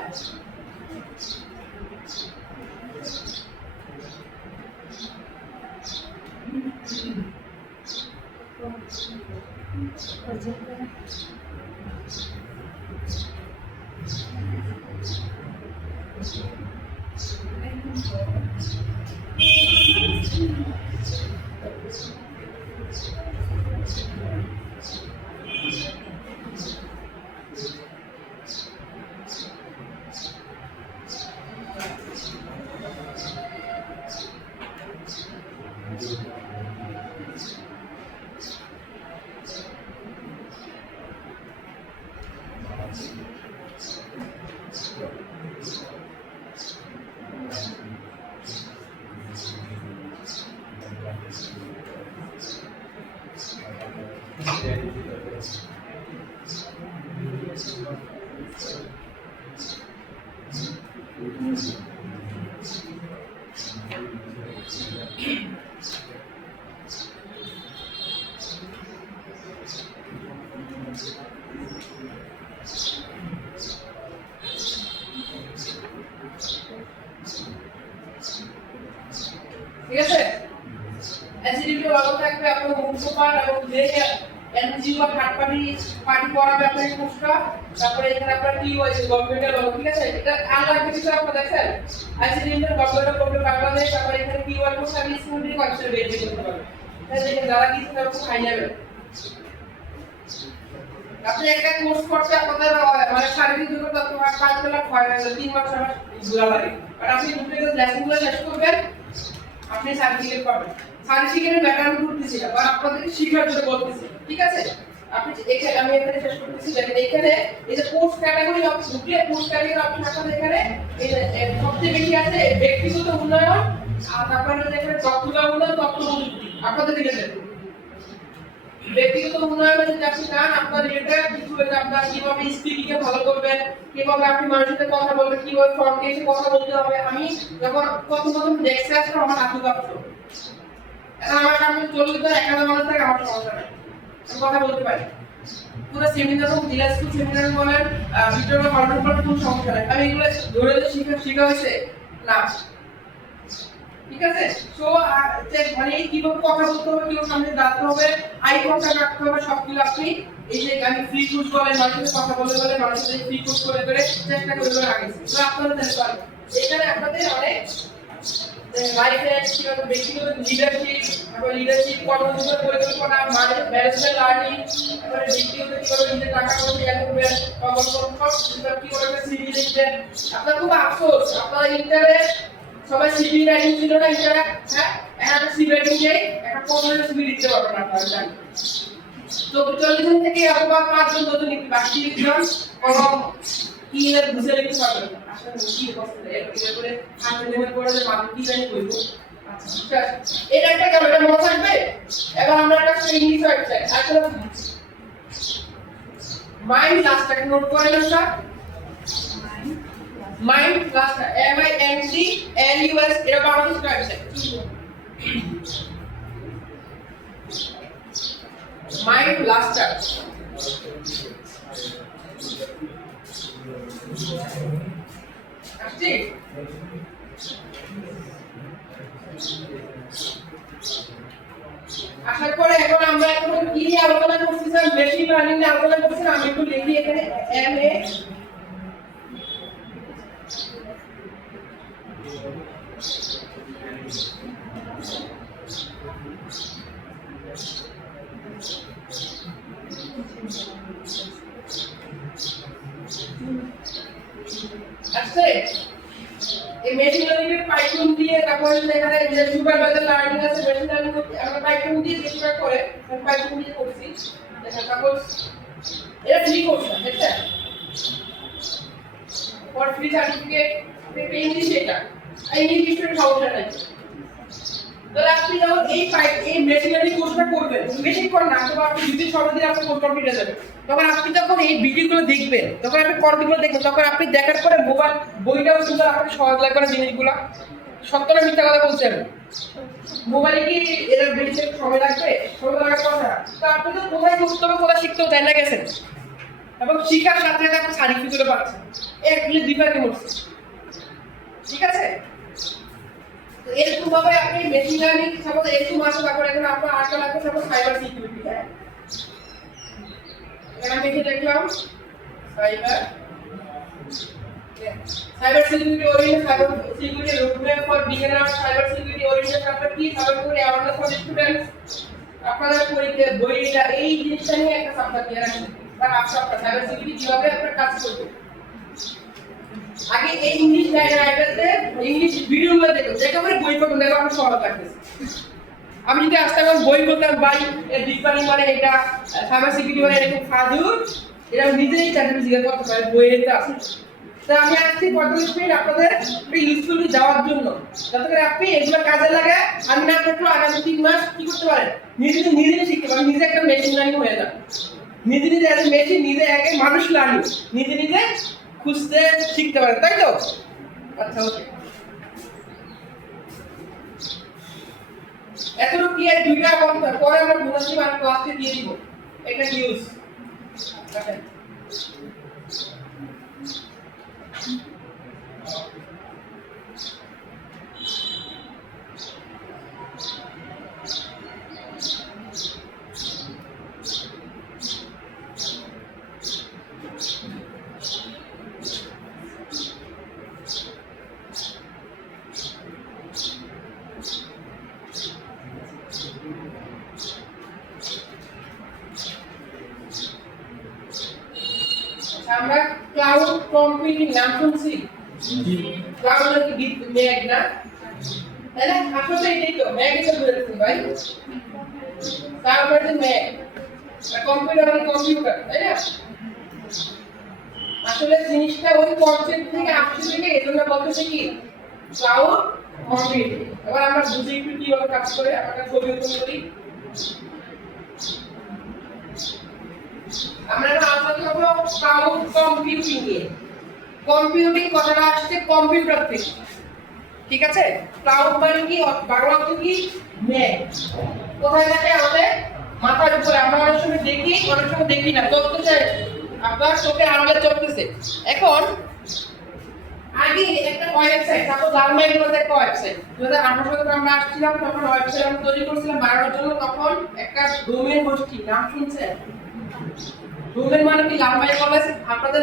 ঠিক আছে, এসিডিটি ভালো থাকবে, আপনার মুক্তপাঠ এবং যে এনজিও বা থার্ড পার্টি করাবে আপনার কোর্সটা। তারপরে এখানে আপনার কি হয়েছে গভর্নমেন্টের ভালো, ঠিক আছে। এটা আলাদা কিছু আপনারা দেখেন, এসিডিটির গভর্নমেন্ট করবে বাংলাদেশ। তারপরে এখানে কি ওয়ার্ড কোর্স আমি স্কুলের কনসেপ্ট বের করতে পারবেন। তাহলে দেখেন যারা কিছু তারা খাই নেবেন। আপনি একটা কোর্স করতে আপনাদের মানে শারীরিক যোগ্যতা তোমার 5 লাখ হয় 3 মাস সময় ঘোরা লাগে, আর আপনি দুটো লেসনগুলো শেষ করবেন, আপনি সার্টিফিকেট পাবেন। সার্টিফিকেটের ব্যাকগ্রাউন্ড করতেছি না, আর আপনাদের শিখার জন্য বলতেছি, ঠিক আছে। আপনি এখানে আমি এখানে শেষ করতেছি। দেখেন এখানে এই যে কোর্স ক্যাটাগরি অপশন, দুটো কোর্স ক্যাটাগরি অপশন আছে। এখানে এই সবচেয়ে বেশি আছে ব্যক্তিগত উন্নয়ন, আর তারপরে এখানে দক্ষতা উন্নয়ন, তথ্য প্রযুক্তি। আপনাদের দিকে দেখুন ব্যক্তিগত উন্নয়নে যদি আপনি চান, আপনার এটা কিছু হলে আপনার কিভাবে স্পিকিং এ ভালো করবেন, কিভাবে আপনি মানুষের সাথে কথা বলবেন, কিভাবে ফ্রন্টে এসে কথা বলতে হবে। আমি যখন প্রথম দেখতে আসলাম আমার হাতে কাঁপতো, আমার সামনে 40,000 মানুষ থাকে, আমার সমস্যা নাই, আমি কথা বলতে পারি। পুরো সেমিনার হোক, জেলা স্কুল সেমিনার বলেন, ভিডিও কন্ট্রোল করতে কোনো সমস্যা নাই। আমি এগুলো ধরে শিখা হয়েছে না, ঠিক আছে? সো মানে কিভাবে কথা বলতে হবে, কিভাবে সামনে দাঁড়াতে হবে, আই কন্টাক্ট রাখতে হবে, সবগুলো আপনি এই যে আমি ফ্রি কোর্স বলেন, মানুষের সাথে কথা বলে মানুষের সাথে ফ্রি কোর্স করে চেষ্টা করে আগেছি। তো আপনারা জানতে পারবেন এখানে আপনাদের অনেক লাইফে কিভাবে ব্যক্তিগত লিডারশিপ, তারপর লিডারশিপ কর্মজীবন পরিকল্পনা, ম্যানেজমেন্ট লার্নিং, তারপরে ব্যক্তিগত কিভাবে নিজের টাকা পয়সা ইয়া করবেন, সব কিভাবে একটা সিভি লিখবেন। আপনার খুব আফসোস, আপনার ইন্টারে সবাই সিভি রাইটিং ছিল না ইন্টারে, হ্যাঁ একটা সিভি রাইটিং দিয়ে একটা 15 সিভি লিখতে পারবেন আপনারা জানেন। তো 40 জন থেকে অথবা 5 জন নতুন লিখতে বাকি জন এবং কি এর বুঝে লিখতে পারবেন। আসলে কি বলতে এর করে হাতে নেমে পড়লে মানুষ কি জানি কইবো। আচ্ছা এটা একটা গেল, এটা মনে থাকবে। এবার আমরা একটা ইংলিশ ওয়েবসাইট আসলে মাইন্ড লাস্টটাকে নোট করে নেন sir. Mind last MIND LUS এটা বাংলাদেশ ওয়েবসাইট। মাইন্ড লাস্টার আসছে। আসার পরে এখন আমরা এখন কি নিয়ে আলোচনা করছি স্যার? মেশিন লার্নিং নিয়ে আলোচনা করছি। আমি একটু লিখি এখানে MA আসছে। এই মেশিন লার্নিং এর পাইথন দিয়ে, তারপরে এখানে যে সুপারভাইজার লার্নিং আছে, মেশিন লার্নিং আমরা পাইথন দিয়ে চেষ্টা করে পাইথন দিয়ে করছি। দেখেন সাপোজ এটা ফ্রি কোর্স আছে, ঠিক আছে? ফর ফ্রি সার্টিফিকেট ইংলিশ, এটা ইংলিশ স্টুডেন্ট সমস্যা নাই। তাহলে আপনি যখন এই মেশিন লার্নিং কোর্সটা করবেন, বেশিক্ষণ না, তবে আপনি যদি সবাই দিন আপনার কোর্স কমপ্লিট হয়ে যাবে। তখন আপনি যখন এই ভিডিওগুলো দেখবেন, তখন আপনি পরগুলো দেখবেন, তখন আপনি দেখার পরে মোবাইল বইটাও সুন্দর আপনাকে সহজ লাগবে না জিনিসগুলো। সত্য না মিথ্যা কথা বলছি আমি? মোবাইলে কি এর বেশি সময় লাগবে? সময় লাগার কথা। তো আপনি তো কোথায় করতে হবে, কোথায় শিখতে হবে তাই না গেছেন, এবং শিখার সাথে সাথে আপনি সার্টিফিকেটও পাচ্ছেন। এক মিলে দুই পাকে মরছে, ঠিক আছে? এরকম ভাবে আপনি মেশিন লার্নিং সাপোজ এরকম আছে, তারপরে এখানে আপনার আটটা লাগবে সাপোজ সাইবার সিকিউরিটি। হ্যাঁ এখানে আমি দেখলাম cyber security oriented, cyber security roadmap for beginner, cyber security oriented আপনার কি, cyber security awareness for students. আপনারা পরীক্ষা বইটা এই জিনিসটা নিয়ে একটা সাবজেক্ট দিয়ে রাখেন, বা আপনার সাইবার সিকিউরিটি কিভাবে আপনার কাজ করবে। আগে এই ইংলিশ রাইটারতে ইংলিশ ভিডিওগুলো দেখো, দেখো মানে বই পড়ুন, দেখো আমার সহজ লাগতেছে। আমি যদি আজকে আমার বই বলতাম ভাই এর ডিপার্টমেন্ট মানে এটা সাইবার সিকিউরিটি মানে এরকম ফাজুল, এটা নিজেই চ্যানেল জিজ্ঞাসা করতে পারি বইয়েতে আছে। তা আমি আজকে 45 মিনিট আপনাদের ইউজফুলি যাওয়ার জন্য, যাতে করে আপনি এগুলো কাজে লাগে। আমি না থাকলেও আগামী 3 মাস কি করতে পারেন, নিজে শিখতে পারেন, নিজে একটা মেশিন লার্নিং হয়ে যান। নিজে একটা মেশিন, নিজে একে মানুষ লার্নিং, নিজে খুঁজতে শিখতে পারেন, তাই তো? আচ্ছা ওকে, এতটুকু কি আর দুইটা কথা পরে আমরা বোনাসি মান ক্লাসে দিয়ে দিব। এটা নিউজ দেখেন আমরা ক্লাউড কম্পিউটিং নাম শুনছি। ক্লাউড কি ম্যাগ না, তাই না? আসলে এটাই তো ম্যাগ এসে বলেছেন ভাই, তারপরে ম্যাগ কম্পিউটার মানে কম্পিউটার, তাই না? আসলে জিনিসটা ওই কনসেপ্ট থেকে আসছে, থেকে এজন্য বলতেছে কি ক্লাউড কম্পিউটিং। এবার আমরা বুঝি একটু কিভাবে কাজ করে। আমরা ছবি অঙ্কন করি। আমরা আলোচনা করব ক্লাউড কম্পিউটিং নিয়ে। কম্পিউটিং কথাটা আসছে কম্পিউটার থেকে, ঠিক আছে? ক্লাউড মানে কি, বাংলা অর্থ কি, নেক। কোথায় থাকে? আমাদের মাথার উপরে। আমরা অনেক সময় দেখি, অনেক সময় দেখি না। চলতেছে, আপনার চোখের আড়ালে চলতেছে। এখন আগে একটা ওয়েবসাইট, তারপর জার্মানিগুলোতে একটা ওয়েবসাইট 2018 সালে আমরা আসছিলাম, তখন ওয়েবসাইট আমরা তৈরি করছিলাম বাড়ানোর জন্য। তখন একটা ডোমেইন হোস্টিং নাম শুনছেন? ডোমেইন মানে কি? লালমাই কলেজ, আপনাদের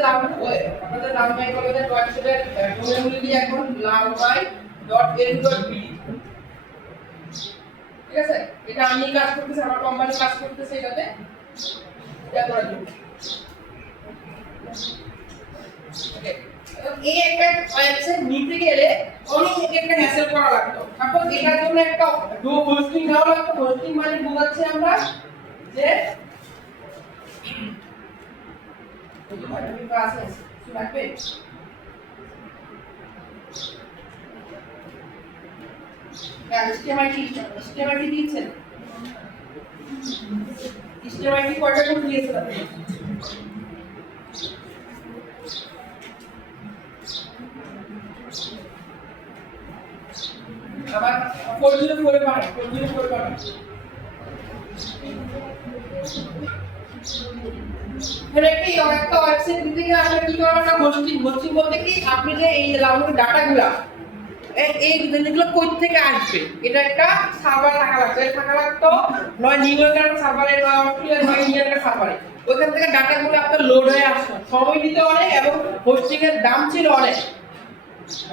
লালমাই কলেজের ওয়েবসাইটের ডোমেইনগুলো দিয়ে এখন lalmai.edu.bd, ঠিক আছে? এটা আমি কাজ করতেছি, আমার কোম্পানি কাজ করতেছে এটাতে, এটা করার জন্য। ওকে, এই একটা ওয়েবসাইট নিতে গেলে অনেক একটা হ্যাসেল করা লাগতো। তারপর এটার জন্য একটা হোস্টিং দেওয়া লাগতো। হোস্টিং মানে বোঝাচ্ছে আমরা যে HTML দিয়েছেন, HTML কয়টা করে দিয়েছেন আপনি? আবার 404 পারেন, 404 পারেন। একটা ওয়েবসাইট দিতে গিয়ে আপনার কি করা লাগবে? হোস্টিং বলতে কি, আপনি যে এই লাউডের ডাটাগুলা এই জিনিসগুলো কই থেকে আসবে, এটা একটা সার্ভার থাকা লাগবে। থাকা লাগতো নয় নিউইয়র্কের সার্ভারে, নয় অস্ট্রেলিয়ার, নয় ইন্ডিয়ার সার্ভারে। ওইখান থেকে ডাটাগুলো আপনার লোড হয়ে আসতো, সময় দিতে অনেক, এবং হোস্টিং এর দাম ছিল অনেক।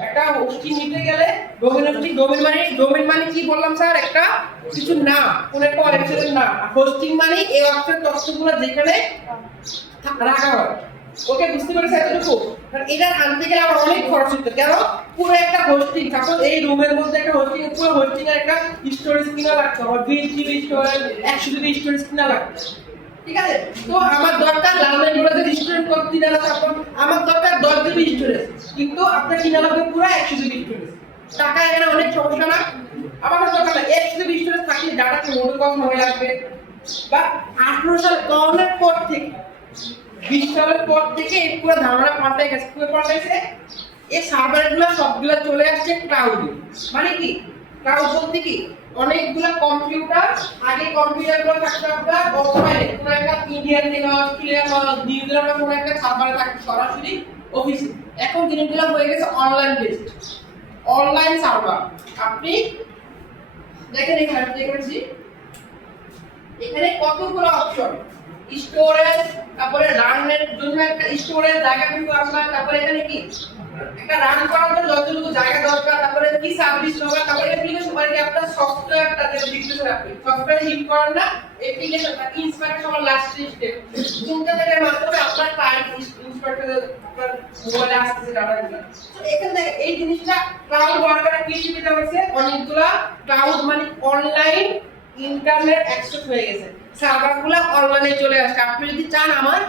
একটা হোস্টিং নিতে গেলে ডোমেইন মানে কি বললাম স্যার? একটা কিছু না, কোন একটা ওয়েবসাইটের নাম। হোস্টিং মানে এই ওয়েবসাইট তথ্যগুলো যেখানে রাখা হয়। ওকে, বুঝতে পেরেছেন এতটুকু? কারণ এটা আনতে গেলে আমার অনেক খরচ হতো। কেন? পুরো একটা হোস্টিং, সাপোজ এই রুমের মধ্যে একটা হোস্টিং, পুরো হোস্টিং এর একটা স্টোরেজ কিনা লাগতো, আর 20 জিবি স্টোরেজ, 100 জিবি স্টোরেজ কিনা লাগতো, ঠিক আছে? তো আমার দরকার লালমাইগুলোতে স্টোরেজ করতে না, তারপর আমার দরকার 10 জিবি স্টোরেজ, কিন্তু আপনার কিনা লাগবে পুরো 100 জিবি স্টোরেজ। টাকা এখানে অনেক সমস্যা না? আমার দরকার না 100 জিবি স্টোরেজ থাকলে ডাটাকে লোড কম হয়ে লাগবে। বা 18 সাল করোনার পর থেকে, 20 সালের পর থেকে এই পুরো ধারণা পাল্টে গেছে। পুরো পাল্টাইছে, এই সার্ভারগুলো সবগুলো চলে আসছে ক্লাউডে। মানে কি? ক্লাউড বলতে কি? অনেকগুলো কম্পিউটার, আগে কম্পিউটারগুলো থাকতো আপনার অফলাইনে, কোনো একটা ইন্ডিয়ান থেকে, অস্ট্রেলিয়া, নিউজিল্যান্ড, কোনো একটা সার্ভারে থাকতো সরাসরি অফিসে। এখন জিনিসগুলো হয়ে গেছে অনলাইন বেসড, অনলাইন সার্ভার। আপনি দেখেন এখানে দেখেছি, এখানে কতগুলো অপশন, স্টোরেজ, তারপরে রানের জন্য একটা স্টোরেজ জায়গা কিন্তু আসলে, তারপরে এখানে কি একটা রান করার জন্য যতটুকু জায়গা দরকার, তারপরে কি সার্ভিস দরকার, তারপরে অ্যাপ্লিকেশন মানে কি আপনার সফটওয়্যারটা যে লিখতেছে আপনি সফটওয়্যার হিট করেন না, অ্যাপ্লিকেশনটা ইনস্টল সবার লাস্ট স্টেপ, চিন্তা থেকে মাধ্যমে আপনার ক্লায়েন্ট ইনস্টল করে আপনার মোবাইলে আসছে ডাটাগুলো। তো এখানে এই জিনিসটা ক্লাউড ওয়ার্কারে কি সুবিধা হয়েছে? অনেকগুলা ক্লাউড মানে অনলাইন ইন্টারনেট অ্যাক্সেস হয়ে গেছে, সার্ভারগুলো অনলাইনে চলে আসছে। আপনি যদি চান আমার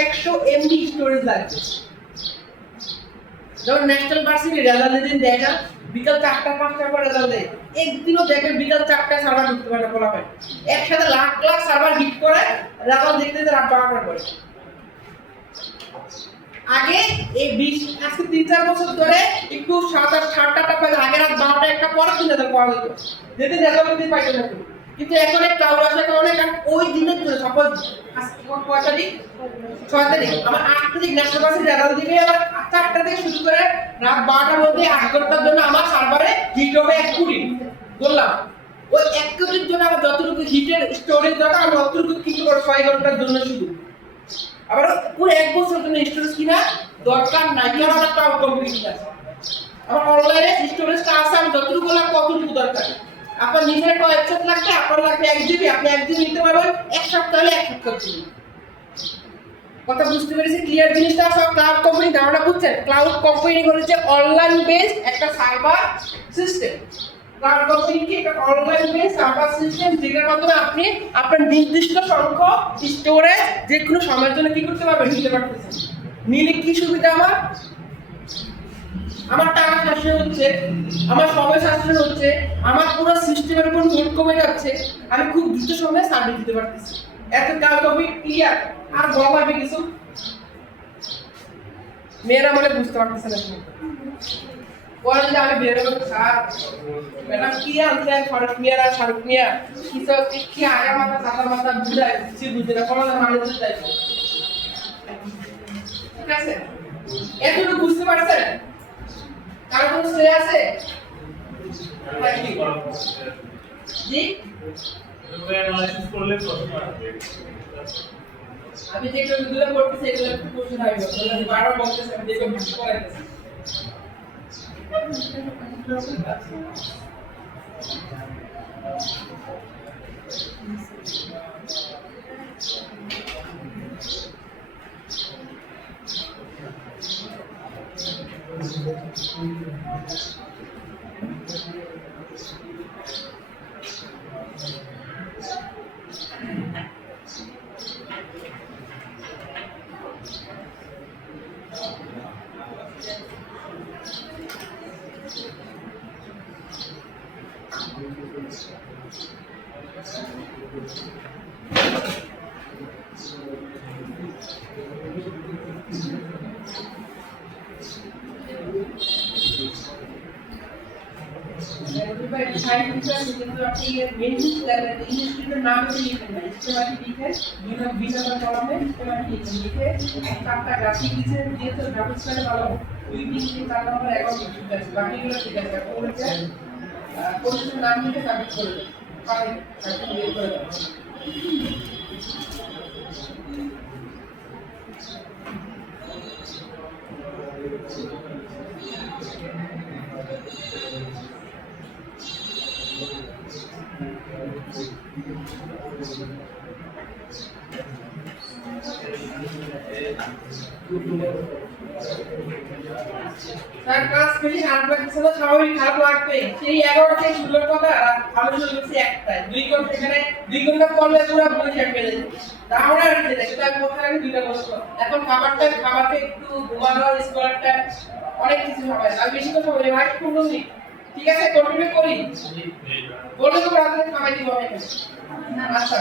100 এমবি স্টোরেজ লাগবে, যখন ন্যাশনাল ভার্সিটি রেজাল্ট দিন দেয় না, বিকাল 4টা-5টার পর রেজাল্ট দেয়, একদিনও দেখবেন বিকাল 4টায় সার্ভার ঢুকতে পারে না, বলা হয় একসাথে লাখ লাখ সার্ভার হিট করে রেজাল্ট দেখতে রাত 12টার পরে। আগে এই 20 আজকে 3-4 বছর ধরে একটু 7-8টা পাইলে, আগে রাত 12টা একটা পরে 3 রেজাল্ট পাওয়া যেত, যেদিন রেজাল্ট দিতে পাইতো না। কিন্তু এখন এই ক্লাউড আসার কারণে ওই দিনের জন্য সাপোজ কয় তারিখ, 6 তারিখ, আমার 8 তারিখ ন্যাশনাল ভার্সিটি রেজাল্ট দিবে, আবার 4টা থেকে শুরু করে রাত 12টার মধ্যে 8 ঘন্টার জন্য আমার সার্ভারে হিট হবে 1 কোটি। বললাম ওই 1 কোটির জন্য আমার যতটুকু হিটের স্টোরেজ দরকার, আমি ততটুকু কিন্তু 6 ঘন্টার জন্য শুধু। আবার পুরো 1 বছরের জন্য স্টোরেজ কিনা দরকার নাই, কারণ আমার ক্লাউড কম্পিউটিং আছে, আমার অনলাইনে স্টোরেজটা আছে, আমি যতটুকু লাগবে ততটুকু দরকার। আপনার নিজের একটা ওয়েবসাইট লাগবে, আপনার লাগবে 1 জিবি, আপনি 1 জিবি নিতে পারবেন, 1 সপ্তাহ হলে 1 সপ্তাহ জিবি। কথা বুঝতে পেরেছি? ক্লিয়ার জিনিসটা? সব ক্লাউড কোম্পানি ধারণা বুঝছেন? ক্লাউড কোম্পানি হচ্ছে অনলাইন বেসড একটা সার্ভার সিস্টেম। ক্লাউড কোম্পানি কি? একটা অনলাইন বেসড সার্ভার সিস্টেম, যেটার মাধ্যমে আপনি আপনার নির্দিষ্ট সংখ্যক স্টোরেজ যে কোনো সময়ের জন্য কি করতে পারবেন, নিতে পারতেছেন। নিলে কি সুবিধা? আমার টাকা সাশ্রয় হচ্ছে, আমার সময় সাশ্রয় হচ্ছে, আমার পুরো সিস্টেমের উপর লোড কমে যাচ্ছে, আমি খুব দ্রুত সময়ে সার্ভিস দিতে পারতেছি। এত কাজ হবে ক্লিয়ার। আর বলা হবে কিছু? মেয়েরা বলে বুঝতে পারতেছে না। পরে যদি আমি বের হবো স্যার ম্যাডাম কি আনছেন ফারুক মিয়া আর শাহরুখ মিয়া কিছু কি আগা মাথা চাপা মাথা বুঝায় কিছু বুঝে না কোনো মানুষ চাই ঠিক আছে এতটুকু বুঝতে পারছেন কার কোনো ছেলে আছে জি আমি যে টপিকগুলো পড়তেছি এগুলো একটু কোশ্চেন আসবে আমি বারবার বলতেছি আমি দেখে বুঝতে পারতেছি স্যার ক্লাস ফেলি আটবার কিছু স্বাভাবিক খারাপ লাগবে সেই 11 থেকে 16 কথা আলোচনা করছি একটাই 2 ঘন্টা এখানে 2 ঘন্টা পড়লে পুরো বই শেষ হয়ে যাবে তাহলে আর কি দেখতে আমি কথা আগে দুইটা বলবো এখন খাবারটা একটু ঘুমানোর স্কোয়ারটা অনেক কিছু হবে আর বেশি কথা বলি ভাই 15 মিনিট ঠিক আছে কন্টিনিউ করি বলে তো রাতে খাওয়াই দিব আমি আচ্ছা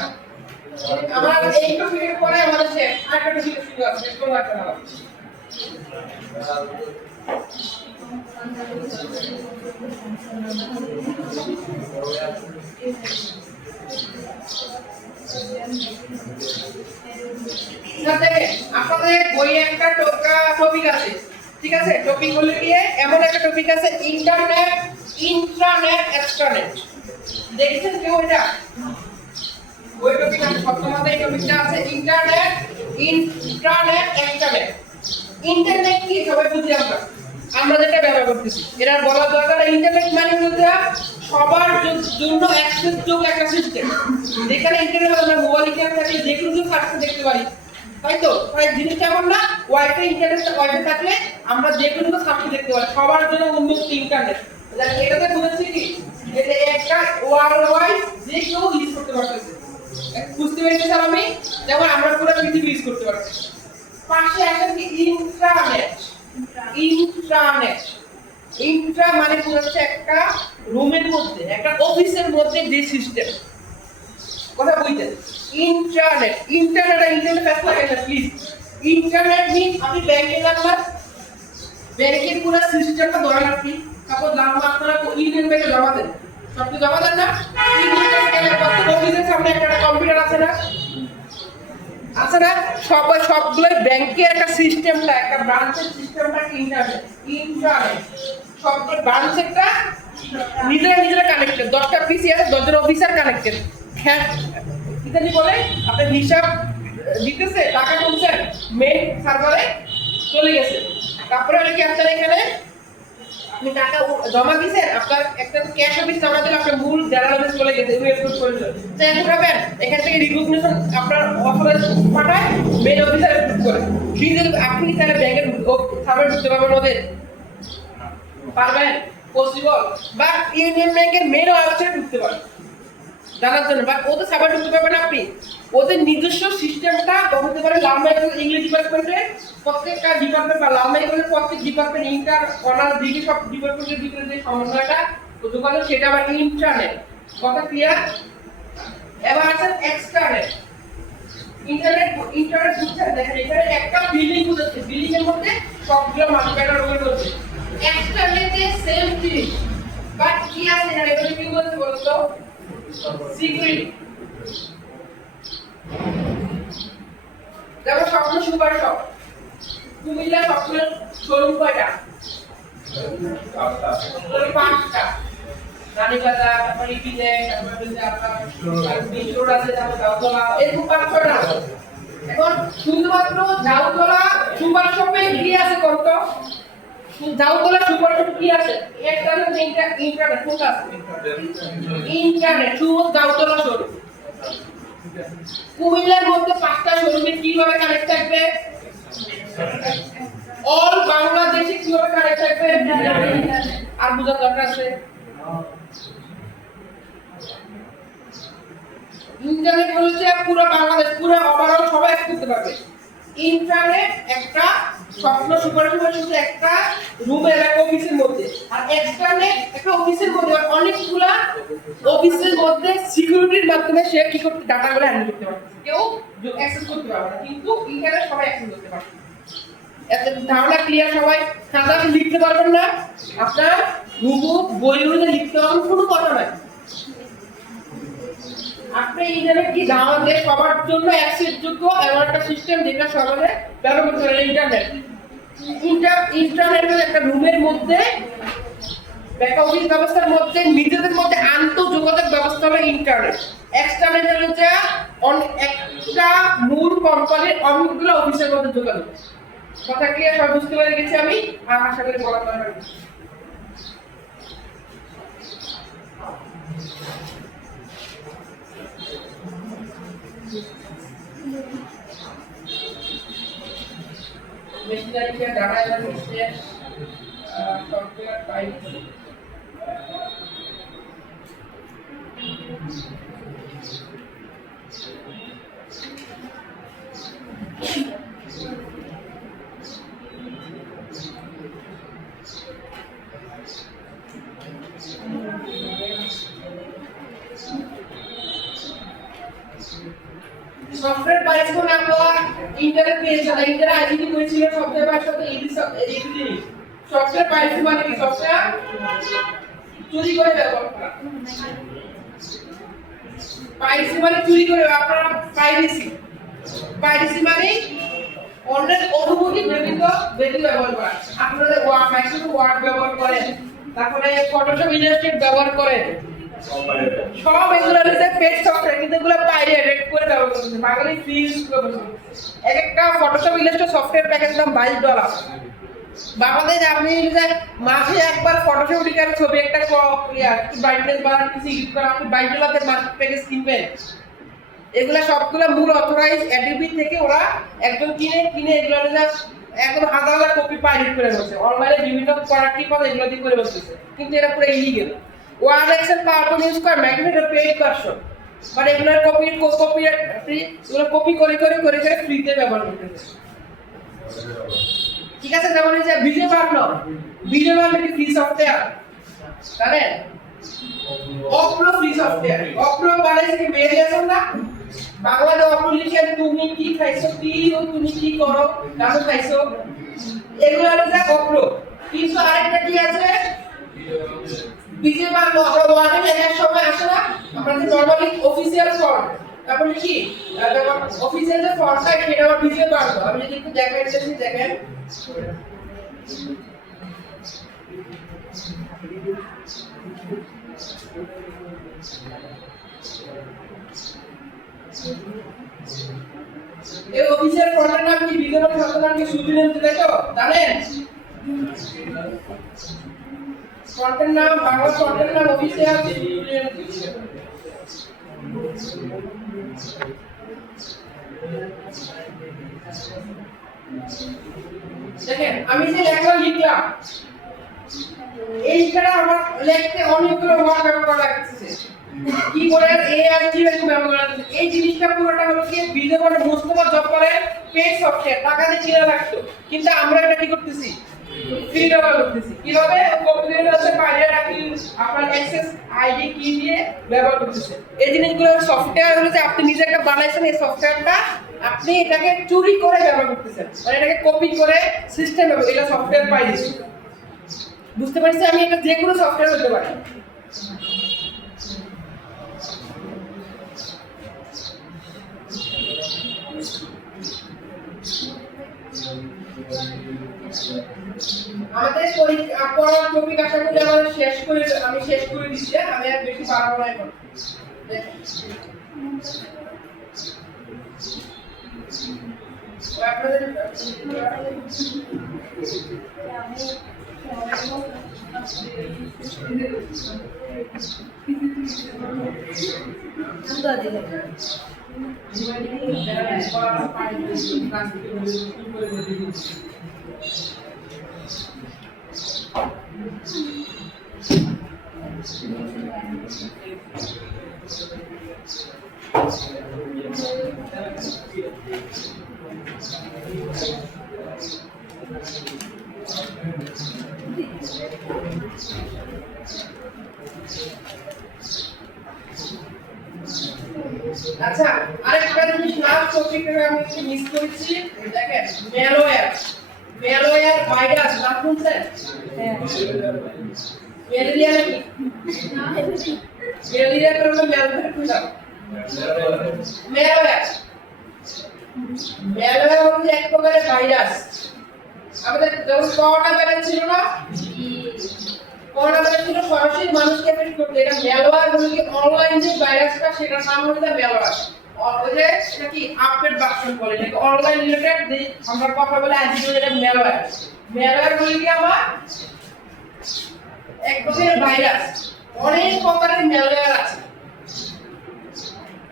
আমরা এই টপিকের পরে আমাদের শেষ আরেকটা টপিক শুরু আছে শেষ করব একটা না আপনাদের বইয়ে একটা টপিক আছে ঠিক আছে টপিক হলো কি এমন একটা টপিক আছে ইন্টারনেট ইন্ট্রানেট এক্সট্রানেট দেখেছেন কি ওইটা ওই টপিক আছে সপ্তমতে এই টপিকটা আছে ইন্টারনেট ইন্ট্রানেট এক্সট্রানেট ইন্টারনেট কি সবাই বুঝি আমরা যেটা ব্যবহার করতেছি এর বলা দরকার ইন্টারনেট মানে হচ্ছে সবার জন্য অ্যাক্সেস যোগ্য একটা সিস্টেম যেখানে ইন্টারনেট আমরা মোবাইল ইন্টারনেট থাকলে যে কোনো সার্চ দেখতে পারি তাই তো তাই জিনিসটা এমন না ওয়াইফাই ইন্টারনেট ওয়াইফাই থাকলে আমরা যে কোনো সার্চ দেখতে পারি সবার জন্য উন্মুক্ত ইন্টারনেট এটাতে বুঝেছি কি এটা একটা ওয়ার্ল্ড ওয়াইড যে কেউ ইউজ করতে পারতেছে বুঝতে পেরেছি স্যার আমি যেমন আমরা পুরো পৃথিবী ইউজ করতে পারছি পাশে আছে কি ইন্ট্রানেট ইন্ট্রানেট ইন্ট্রা মানে পুরো একটা রুমের মধ্যে একটা অফিসের মধ্যে যে সিস্টেম কথা বুঝছেন ইন্টারনেট ইন্টারনেট ফ্যাক্ট লাগে না প্লিজ ইন্টারনেট মিন আপনি ব্যাংকে যাবেন ব্যাংকের পুরো সিস্টেমটা ধরেন আপনি সাপোজ নাম্বার আপনারা ইউনিয়ন ব্যাংকে জমা দেন সব কিছু জমা দেন না ইউনিয়ন ব্যাংকের অফিসের সামনে একটা কম্পিউটার আছে না সবগুলো ব্যাংকের একটা সিস্টেমটা একটা ব্রাঞ্চের সিস্টেমটা ইন্টারনেট সবগুলো ব্রাঞ্চ একটা নিজেরা কানেক্টেড 10টা পিসি আছে 10 জন অফিসার কানেক্টেড হ্যাঁ ইত্যাদি বলে আপনার হিসাব দিতেছে টাকা তুলছেন মেইন সার্ভারে চলে গেছে তারপরে কি আপনার এখানে আপনি টাকা জমা দিয়েছেন আপনার একটা ক্যাশ অফিস জমা দিলে আপনার মূল জেনারেল অফিস চলে গেছে ইউএসএস করেছে তো এখন পাবেন এখান থেকে রিকগনিশন আপনার অথরাইজ পাঠায় মেইন অফিসার অ্যাপ্রুভ করে কিন্তু আপনি তাহলে ব্যাংকের সার্ভার ঢুকতে পারবেন ওদের পারবেন পসিবল বা ইউনিয়ন ব্যাংকের মেইন ওয়েবসাইটে ঢুকতে পারবেন জানার জন্য বা ওদের সার্ভার ঢুকতে পারবেন আপনি ওদের নিজস্ব সিস্টেমটা হতে পারে লার্নার ইংলিশ ডিপার্টমেন্টে প্রত্যেকটা ডিপার্টমেন্ট বা লার্নার করে প্রত্যেক ডিপার্টমেন্ট ইন্টার অনার্স ডিগ্রি সব ডিপার্টমেন্টের ভিতরে যে সমন্বয়টা দোকানে সেটা আবার ইন্টারনেট কথা ক্লিয়ার এবার আছে এক্সটারনেট ইন্টারনেট বুঝছেন দেখেন এখানে একটা বিল্ডিং বুঝছে বিল্ডিং এর মধ্যে সবগুলো মাল্টিপ্লায়ার রোল করছে এক্সটারনেটে সেম জিনিস বাট কি আছে না এটা কি বলতে বলতো সিকিউরিটি যেমন স্বপ্ন সুপার শপ কুমিল্লা স্বপ্নের শোরুম কয়টা পাঁচটা রানীবাজার তারপরে ইপিনে তারপরে হচ্ছে আপনার বিশ্বর আছে তারপর গাউতলা এরকম পাঁচটা এখন শুধুমাত্র ঝাউতলা সুপার শপে কি আছে কত ঝাউতলা সুপার শপ কি আছে একটা হচ্ছে ইন্টারনেট কোনটা আছে ইন্টারনেট শুধু ঝাউতলা শোরুম কুমিল্লার মধ্যে পাঁচটা শোরুমে কিভাবে কানেক্ট থাকবে অল বাংলাদেশে কিভাবে কানেক্ট থাকবে আর বুঝার দরকার আছে ইন্টারনেট হচ্ছে পুরো বাংলাদেশ পুরো ওভারঅল সবাই করতে পারবে ইন্টারনেট একটা স্বপ্ন সুপার শুধু একটা রুমের একটা অফিসের মধ্যে আর এক্সটারনেট একটা অফিসের মধ্যে অনেকগুলা অফিসের মধ্যে সিকিউরিটির মাধ্যমে সে কি করতে ডাটাগুলো হ্যান্ডেল করতে পারবে কেউ অ্যাক্সেস করতে পারবে না কিন্তু ইন্টারনেট সবাই অ্যাক্সেস করতে পারবে এত ধারণা ক্লিয়ার সবাই খাতা লিখতে পারবেন না আপনার হুবহু বইগুলোতে লিখতে হবে কোনো কথা নাই আপনি ইন্টারনেট কি আমাদের সবার জন্য অ্যাক্সেস যোগ্য এমন একটা সিস্টেম যেটা সবাই ব্যবহার করতে পারে ইন্টারনেট ইন্টারনেটের একটা রুমের মধ্যে ব্যাক অফিস ব্যবস্থার মধ্যে নিজেদের মধ্যে আন্তঃযোগাযোগ ব্যবস্থা হলো ইন্টারনেট এক্সটারনেট হচ্ছে একটা মূল কোম্পানির অনেকগুলো অফিসের মধ্যে যোগাযোগ কথা ক্লিয়ার সব বুঝতে পেরে গেছি আমি আর আশা করি বলা পারবেন মেশিনারি কে data analysis software type software বাইরে কোন আপনারা ইন্টারনেট পেয়েছেন ইন্টারনেট আইডি করেছিল সফটওয়্যার বাইরে সাথে এই জিনিস সফটওয়্যার বাইরে মানে কি সফটওয়্যার চুরি করে ব্যবহার করা পাইরেসি মানে চুরি করে আপনারা পাইরেসি মানে অন্যের অনুমতি ব্যতীত ব্যবহার করা আপনারা মাইক্রোসফট ওয়ার্ড ব্যবহার করেন তারপরে ফটোশপ ইলাস্ট্রেটর ব্যবহার করেন সব এগুলো হচ্ছে পেজ সফটওয়্যার কিন্তু এগুলো পাইরেট করে ব্যবহার করতেছে বাঙালি ফ্রি ইউজ করে এক একটা ফটোশপ ইলাস্ট্রেটর সফটওয়্যার প্যাকেজ দাম $22 বাংলাদেশ আপনি মাসে একবার ফটোশপ লিখার ছবি একটা ব্রাইটনেস বাড়ান কিছু এডিট করা আপনি $22 মাস প্যাকেজ কিনবেন এগুলা সবগুলা মূল অথরাইজ অ্যাডোবি থেকে ওরা একদম কিনে এগুলো এখন হাজার কপি পাইরেট করে বসে অনলাইনে বিভিন্ন প্রোডাক্টিভ পাবে এগুলো দিয়ে করে বসেছে কিন্তু এটা পুরো illegal Word Excel PowerPoint use করে ম্যাগনেট পেইড ভার্সন মানে এগুলোর কপিরাইট ফ্রি এগুলো কপি করে ফ্রিতে ব্যবহার করতেছে ঠিক আছে যেমন এই যে ভিডিও বানানো কি ফ্রি সফটওয়্যার জানেন অপ্রো ফ্রি সফটওয়্যার অপ্রো বানাইছে কি বেরিয়ে আছে না বাংলাতে অপ্রো লিখে তুমি কি খাইছো তুমি কি করো গান খাইছো এগুলো হলো যা অপ্রো কিন্তু আরেকটা কি আছে ভিডিও বানানো আমরা ওয়ার্ডে লেখার সময় আসে না আমরা যে নরমালি অফিশিয়াল ফন্ট তারপর কি অফিসিয়াল যে ফন্টটা সেটা আবার ভিডিও বানাবো আমি যদি একটু দেখেন এই অফিসিয়াল ফন্টের নাম কি ভিডিও ফন্টের নাম কি সুবিলেন দিলে তো জানেন ফন্টের নাম বাংলা ফন্টের নাম অফিসিয়াল সুবিলেন দেখেন আমি যে লেখা লিখলাম এইখানে আমার লেখতে অনেকগুলো ওয়ার্ড ব্যবহার করা লাগছে কিবোর্ডের এ আর টি এরকম ব্যবহার করা লাগছে এই জিনিসটা পুরোটা হলো কি ভিডিও করে মোস্তফা জব করে পেজ সফটওয়্যার টাকা দিয়ে কিনা লাগতো কিন্তু আমরা এটা কি করতেছি ফ্রি ব্যবহার করতেছি কিভাবে কম্পিউটারে আছে বাইরে রাখি আপনার অ্যাক্সেস আইডি কি দিয়ে ব্যবহার করতেছে এই জিনিসগুলো সফটওয়্যার হলো যে আপনি নিজে একটা বানাইছেন এই সফটওয়্যারটা আপনি এটাকে চুরি করে ব্যবহার করতেছেন মানে এটাকে কপি করে সিস্টেমে এটা সফটওয়্যার পাই দিচ্ছেন বুঝতে পারছি আমি এটা যে কোনো সফটওয়্যার হতে পারে। আমাদের পরীক্ষা পড়ার টপিক আশা করি আমাদের আমি শেষ করে দিচ্ছি, আমি আর বেশি বাড়াবো না এখন। আচ্ছা, আরেকটা জিনিস লাস্ট টপিকে আমি একটু মিস করেছি। দেখেন ম্যালওয়্যার ভাইরাস নাম শুনছেন? ম্যালেরিয়া নাকি? ম্যালেরিয়া করলে ম্যালওয়্যার কোনটা? ম্যালওয়্যার হচ্ছে এক প্রকারের ভাইরাস। আমাদের যখন করোনা ভাইরাস ছিল না, করোনা ভাইরাস ছিল সরাসরি মানুষকে এফেক্ট করতে। এটা ম্যালওয়্যার হলো কি অনলাইন যে ভাইরাসটা, সেটার নাম হলো ম্যালওয়্যার। ওই যে কি আপডেট ভার্সন বলে, এটা অনলাইন রিলেটেড যে আমরা কথা বলে আজকে এটা ম্যালওয়্যার হলো কি আমার এক প্রকারের ভাইরাস। অনেক প্রকারের ম্যালওয়্যার আছে।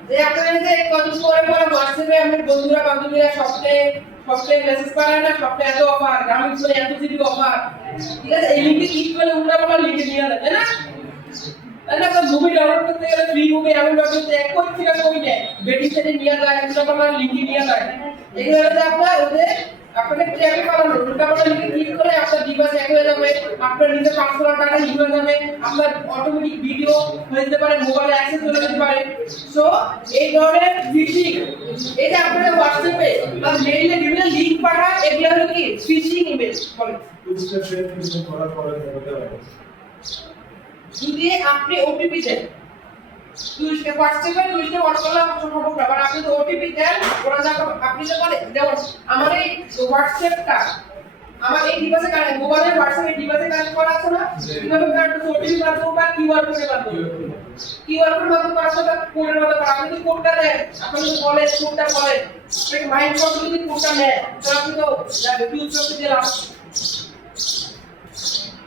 যে আপনারা যে কদিন পরে হোয়াটসঅ্যাপে আমার বন্ধুরা বান্ধবীরা সবচেয়ে মেসেজ করে না, সবচেয়ে এত অফার, গ্রামীণ ফোনে এত জিবি অফার, ঠিক আছে? এই লিংকে ক্লিক করলে উল্টাপাল্টা লিংকে নিয়ে যাবে, তাই না? তাহলে একটা মুভি ডাউনলোড করতে গেলে ফ্রি মুভি এমন করতে এক কোটি টাকা কমে যায়, বেটিং সেটে নিয়ে যায়, উল্টাপাল্টা লিংকে নিয়ে যায়। এগুলো হচ্ছে আপনাদের ট্র্যাকে পালানো, উল্টাপাল্টা লিংকে ক্লিক করে আপনার ডিভাইস হ্যাক হয়ে যাবে, আপনার নিজের পার্সোনাল ডাটা লিক হয়ে যাবে, আপনার অটোমেটিক ভিডিও হয়ে যেতে পারে, মোবাইলে অ্যাক্সেস হয়ে যেতে পারে। সো এই ধরনের ফিশিং, এই যে আপনাদের হোয়াটসঅ্যাপে বা মেইলে বিভিন্ন লিংক পাঠায়, এগুলো হলো কি ফিশিং ইমেল বলে। যদি আপনি ওটিপি দেন, হোয়াটসঅ্যাপে সম্ভব না, আপনি তো ওটিপি দেন, ওরা আপনি তো বলে যেমন আমার এই হোয়াটসঅ্যাপটা আমার এই ডিভাইসে কানেক্ট, মোবাইলের হোয়াটসঅ্যাপ ডিভাইসে কানেক্ট করা আছে না, কিভাবে কানেক্ট করতে? ওটিপি মাধ্যমে বা কিউআর কোডের মাধ্যমে। কিউআর কোড মাধ্যমে করার সাথে কোডের মাধ্যমে আপনি যদি কোডটা দেন, আপনি যদি বলেন কোডটা বলেন, সেই মাইন্ড করে যদি কোডটা নেয়, তাহলে আপনি তো ইউজ করতে দিলাম,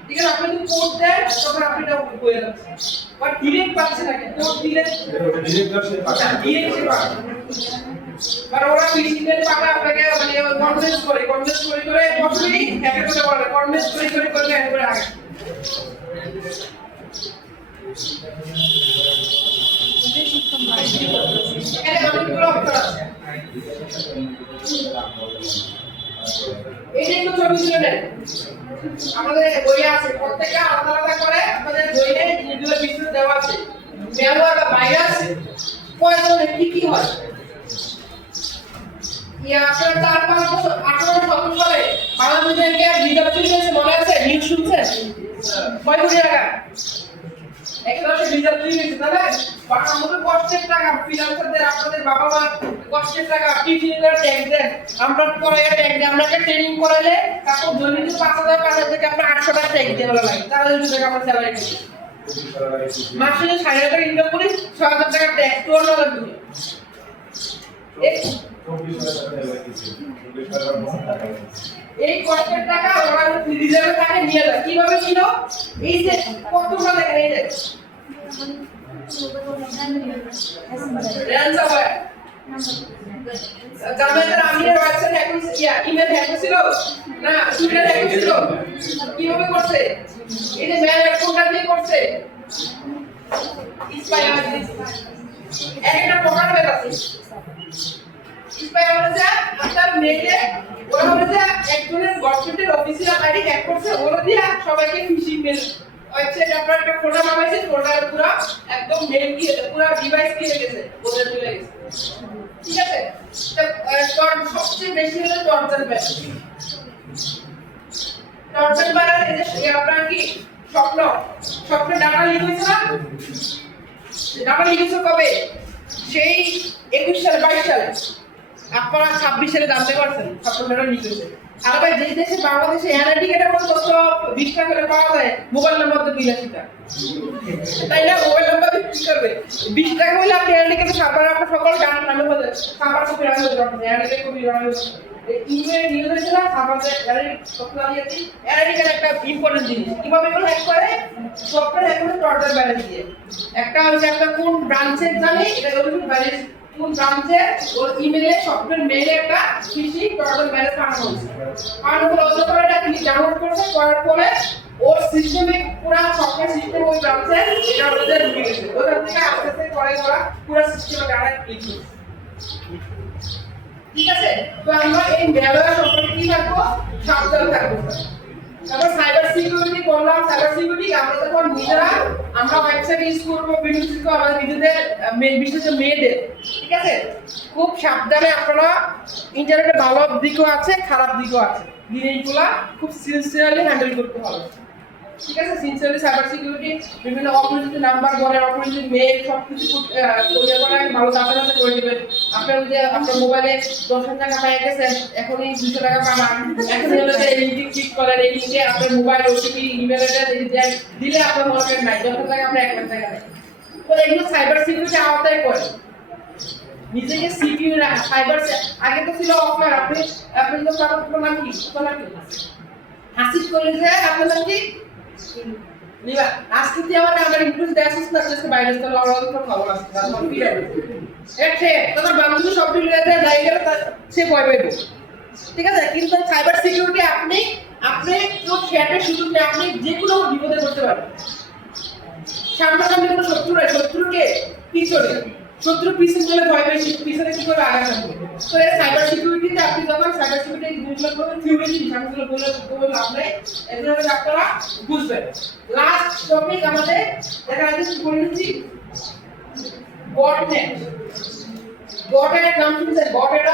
ঠিক আছে? আপনি যদি কোড দেন তখন আপনি এটা হয়ে যাচ্ছে, বাট ডিরেক্ট পাচ্ছে না, কোড দিলে ডিরেক্ট পাচ্ছে। আর ওরা ফিজিক্যালি পাকা আপনাকে মানে কনভিন্স করে কতই হ্যাক করতে পারে, কনভিন্স করে হ্যাক করে আগে। এখানে অনেকগুলো অপশন আছে। এই যে ছবি তুলে নেন, আমাদের বইয়ে আছে, প্রত্যেকটা আলাদা আলাদা করে আপনাদের বইয়ে যেগুলো বিস্তারিত দেওয়া আছে। ম্যালওয়্যার বা ভাইরাস কয়জনের কি হয়? আপনার 4-5 বছর 18-17 সালে বাংলাদেশের রিজার্ভ চুরিছে, মনে আছে? নিউজ শুনছেন? কয় কোটি টাকা একসাথে রিজার্ভ চুরি হয়েছে, তাহলে আমাদের কষ্টের টাকা, ফ্রিল্যান্সারদের আপনাদের বাবা মা কষ্টের টাকা টিচিংয়ের ট্যাক্স দেন, আমরা পরে ট্যাক্স দেন, আপনাকে ট্রেনিং করালে তারপর দৈনিক 5,000 থেকে আপনার 800 টাকা ট্যাক্স দেওয়া লাগে, তাহলে 2 টাকা আমার স্যালারি পাই। মাসে 6,000 টাকা ইনকাম করি, 6,000 টাকা ট্যাক্স তো না লাগবে। এই কষ্টের টাকা ওরা রিজার্ভে টাকা নিয়ে যায়, কিভাবে ছিল? এই যে কতগুলো দেখেন, এই যে র্যানসামওয়্যার, জামায়াতের আমিরের ওয়েবসাইট এখন ইমেল হ্যাক ছিল না, টুইটার হ্যাক ছিল, কিভাবে করছে? এই যে মেল অ্যাকাউন্টটা দিয়ে করছে, স্পাইওয়্যার একটা প্রকার বের আছে। স্পাইওয়্যার হচ্ছে আপনার মেইলে ওরা হচ্ছে একজনের গভর্নমেন্টের অফিসিয়াল আইডি হ্যাক করছে, ওরা দিয়ে সবাইকে ফিশিং মেল ওয়েবসাইট আপনার একটা ফোল্ডার বানাইছে, ফোল্ডার পুরো একদম মেল কি পুরো ডিভাইস কি হয়ে গেছে, বলে চলে গেছে, ঠিক আছে? সবচেয়ে বেশি হলো টর্চার ব্যাচ। টর্চন বাড়ার এই যে আপনার কি স্বপ্ন স্বপ্ন ডাটা লিক হয়েছে না, ডাটা লিক হয়েছে কবে? সেই 21 সালে 22 সালে, আপনারা 26 সালে জানতে পারছেন স্বপ্ন ডাটা লিক হয়েছে। আর ভাই যে দেশে বাংলাদেশে এনআইডিকেটের মতো তথ্য 20 টাকা করে পাওয়া যায়, মোবাইলের মধ্যে 82 টাকা, তাই না? মোবাইল নাম্বার কি করবে 20 টাকা হলে আপনি এনআইডিকেটে সার্ভার আপনার সকল ডাটা নামে বলে সার্ভার কপি রাখতে পারবেন, এনআইডিকেট কপি রাখতে ইমেল নিউজ হয়েছে না সার্ভারে এনআইডি তথ্য দিয়েছি। এনআইডিকেট একটা ইম্পর্টেন্ট জিনিস, কিভাবে এগুলো হ্যাক করে? সফটওয়্যার হ্যাক করে টর্চার ব্যালেন্স দিয়ে। একটা হচ্ছে একটা কোন ব্রাঞ্চের জানি এটা ওরকম ব্যালেন্স কোন ব্রাঞ্চে ওর ইমেলে সফটওয়্যার মেইলে একটা ফিশিং টর্চার ব্যালেন্স পাঠানো হয়েছে। আর ওগুলো অত করে এটা ক্লিক ডাউনলোড করেছে, করার পরে ওর সিস্টেমে পুরো সফটওয়্যার সিস্টেম ওই ব্রাঞ্চে এটা ওদের ঢুকে গেছে, ওখান থেকে আস্তে আস্তে করে ওরা পুরো সিস্টেমে ডাইরেক্ট ক্লিক করছে। ঠিক আছে, তো আমরা এই ম্যালওয়্যার সম্পর্কে কি থাকবো, সাবধান থাকবো। তারপর সাইবার সিকিউরিটি বললাম, সাইবার সিকিউরিটি আমরা যখন নিজেরা আমরা ওয়েবসাইট ইউজ করবো, ভিডিও ইউজ করবো, আমাদের নিজেদের বিশেষ মেয়েদের, ঠিক আছে, খুব সাবধানে আপনারা, ইন্টারনেটে ভালো দিকও আছে খারাপ দিকও আছে, জিনিসগুলা খুব সিনসিয়ারলি হ্যান্ডেল করতে হবে। ঠিক আছে, সিনসিয়ারলি সাইবার সিকিউরিটি বিভিন্ন অপরিচিত নাম্বার বলে অপরিচিত মেল সবকিছু তৈরি করে ভালো যাচাই করে দিবেন। আপনার যে আপনার মোবাইলে 10,000 টাকা পেয়ে গেছেন, এখনই 200 টাকা পাবেন, এখন হলো যে লিংকে ক্লিক করেন, এই লিংকে আপনার মোবাইল ওটিপি ইমেল অ্যাড্রেস দিলে আপনার মনে নাই 10,000 টাকা আমরা 1,00,000 টাকা দেয়। তো এগুলো সাইবার সিকিউরিটি আওতায় পড়ে। নিজেকে সিকিউর রাখা, সাইবার আগে তো ছিল অফলাইন, আপনি তো আপনার নাম কি হাসিব করলে যে আপনার নাম কি নিবা, আজকে তুই আমার নাম্বার ইনক্লুড দেখাছিস না, আজকে বাইরে তো লড়াই তো খবর আছে তারপর কি হবে এতে তোমার বান্ধবী সব মিলে যায় জায়গা সে ভয় পাইবো। ঠিক আছে, কিন্তু সাইবার সিকিউরিটি আপনি কেউ চ্যাটের সুযোগ নেই, আপনি যে কোনো বিপদে করতে পারেন। সামনাসামনি কোনো শত্রু নাই, শত্রুকে পিছনে, শত্রু পিছনে গেলে ভয় পাই, পিছনে কি করে আঘাত করবে। তো এই সাইবার সিকিউরিটিতে আপনি যখন সাইবার সিকিউরিটি জিনিসগুলো করবেন, থিওরি জিনিসগুলো বলে লাভ নেই, এগুলো আপনারা বুঝবেন। লাস্ট টপিক আমাদের দেখা যাচ্ছে কি বলেছি, বটনেট। বটনেট নাম শুনছেন? বটনেট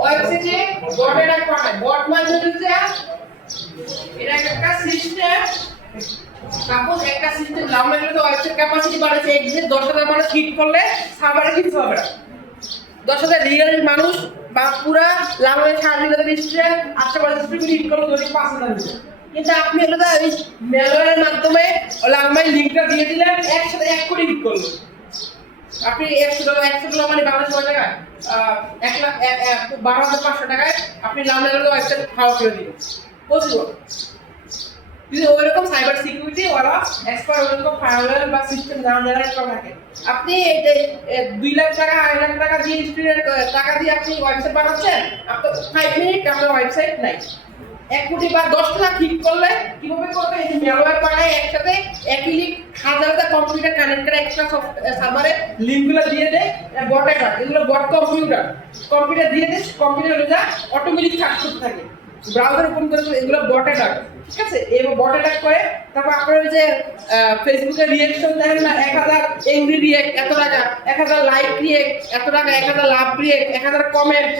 ওয়েবসাইটে বটনেট পাঠায়। বট মানে হচ্ছে এটা একটা সিস্টেম, সাপোজ একটা সিস্টেম লাউনা গেলে তো ওয়েবসাইট ক্যাপাসিটি বাড়াচ্ছে, একদিনে 10,000 মানুষ হিট করলে সার্ভারে কিছু হবে না। 10,000 রিয়েল মানুষ বা পুরা লাউনা 4,000 রেজিস্ট্রে আশেপাশে হিট করলে ধরে 5,000 হচ্ছে। কিন্তু আপনি হলো এই মেলওয়্যারের মাধ্যমে লাউনায় লিংকটা দিয়ে দিলেন, একসাথে 1 কোটি হিট করলো। আপনি 100 মানে বাংলাদেশ টাকায় 1,12,500 টাকায় আপনি লাউনার ওয়েবসাইট খাওয়া করে দিবেন। পসিবল। যদি ওইরকম সাইবার সিকিউরিটি ওরা এক্সপার্ট ওইরকম ফায়ারওয়াল বা সিস্টেম জানার করা থাকে, আপনি 2 লাখ টাকা 2.5 লাখ টাকা দিয়ে স্টুডেন্ট টাকা দিয়ে আপনি ওয়েবসাইট বানাচ্ছেন, আপনার 5 মিনিট আপনার ওয়েবসাইট নাই। 1 কোটি বা 10 লাখ হিট করলে কিভাবে করবে? এই ম্যালওয়্যার বানায় একসাথে একই লিংক হাজারটা কম্পিউটার কানেক্ট করে একটা সার্ভারে লিংকগুলো দিয়ে দেয়, বট অ্যাটাক, এগুলো বট কম্পিউটার দিয়ে দেয়, কম্পিউটারটা অটোমেটিক কাজ করতে থাকে, ব্রাউজার ওপেন করে এগুলো বট অ্যাটাক। ঠিক আছে, এবার বট অ্যাটাক করে তারপর আপনার ওই যে ফেসবুকে রিঅ্যাকশন দেখেন না, 1000 এংরি রিঅ্যাক্ট এত টাকা, 1000 লাইক রিঅ্যাক্ট এত টাকা, 1000 লাভ রিঅ্যাক্ট, 1000 কমেন্ট,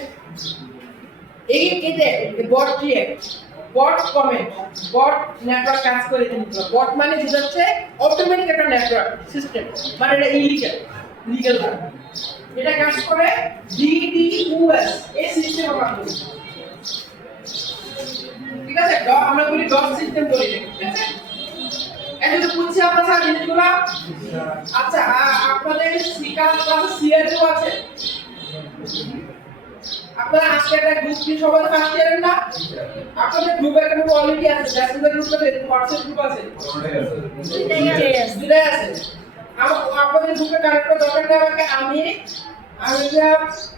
এই কেটে বট রিঅ্যাক্ট, বট কমেন্ট, বট নেটওয়ার্ক কাজ করে কিন্তু বট মানে বোঝাচ্ছে অটোমেটিক একটা নেটওয়ার্ক সিস্টেম, মানে এটা লিগ্যাল না, এটা কাজ করে ডিডিওএস এই সিস্টেমের মাধ্যমে। ঠিক আছে, আমরা বলি ডট সিস্টেম বলি, ঠিক আছে। এখন তো বুঝছি আপনারা স্যার জিনিসগুলো। আচ্ছা, আপনাদের সিকার ক্লাসে সিআরও আছে, আপনারা আজকে একটা গ্রুপ কি সবাই ফার্স্ট ইয়ারের না? আপনাদের গ্রুপে একটা অলরেডি আছে, মেসেঞ্জার গ্রুপ আছে, হোয়াটসঅ্যাপ গ্রুপ আছে, দুটাই আছে। আপনাদের গ্রুপে কানেক্ট করা দরকার নেই, আমাকে আমি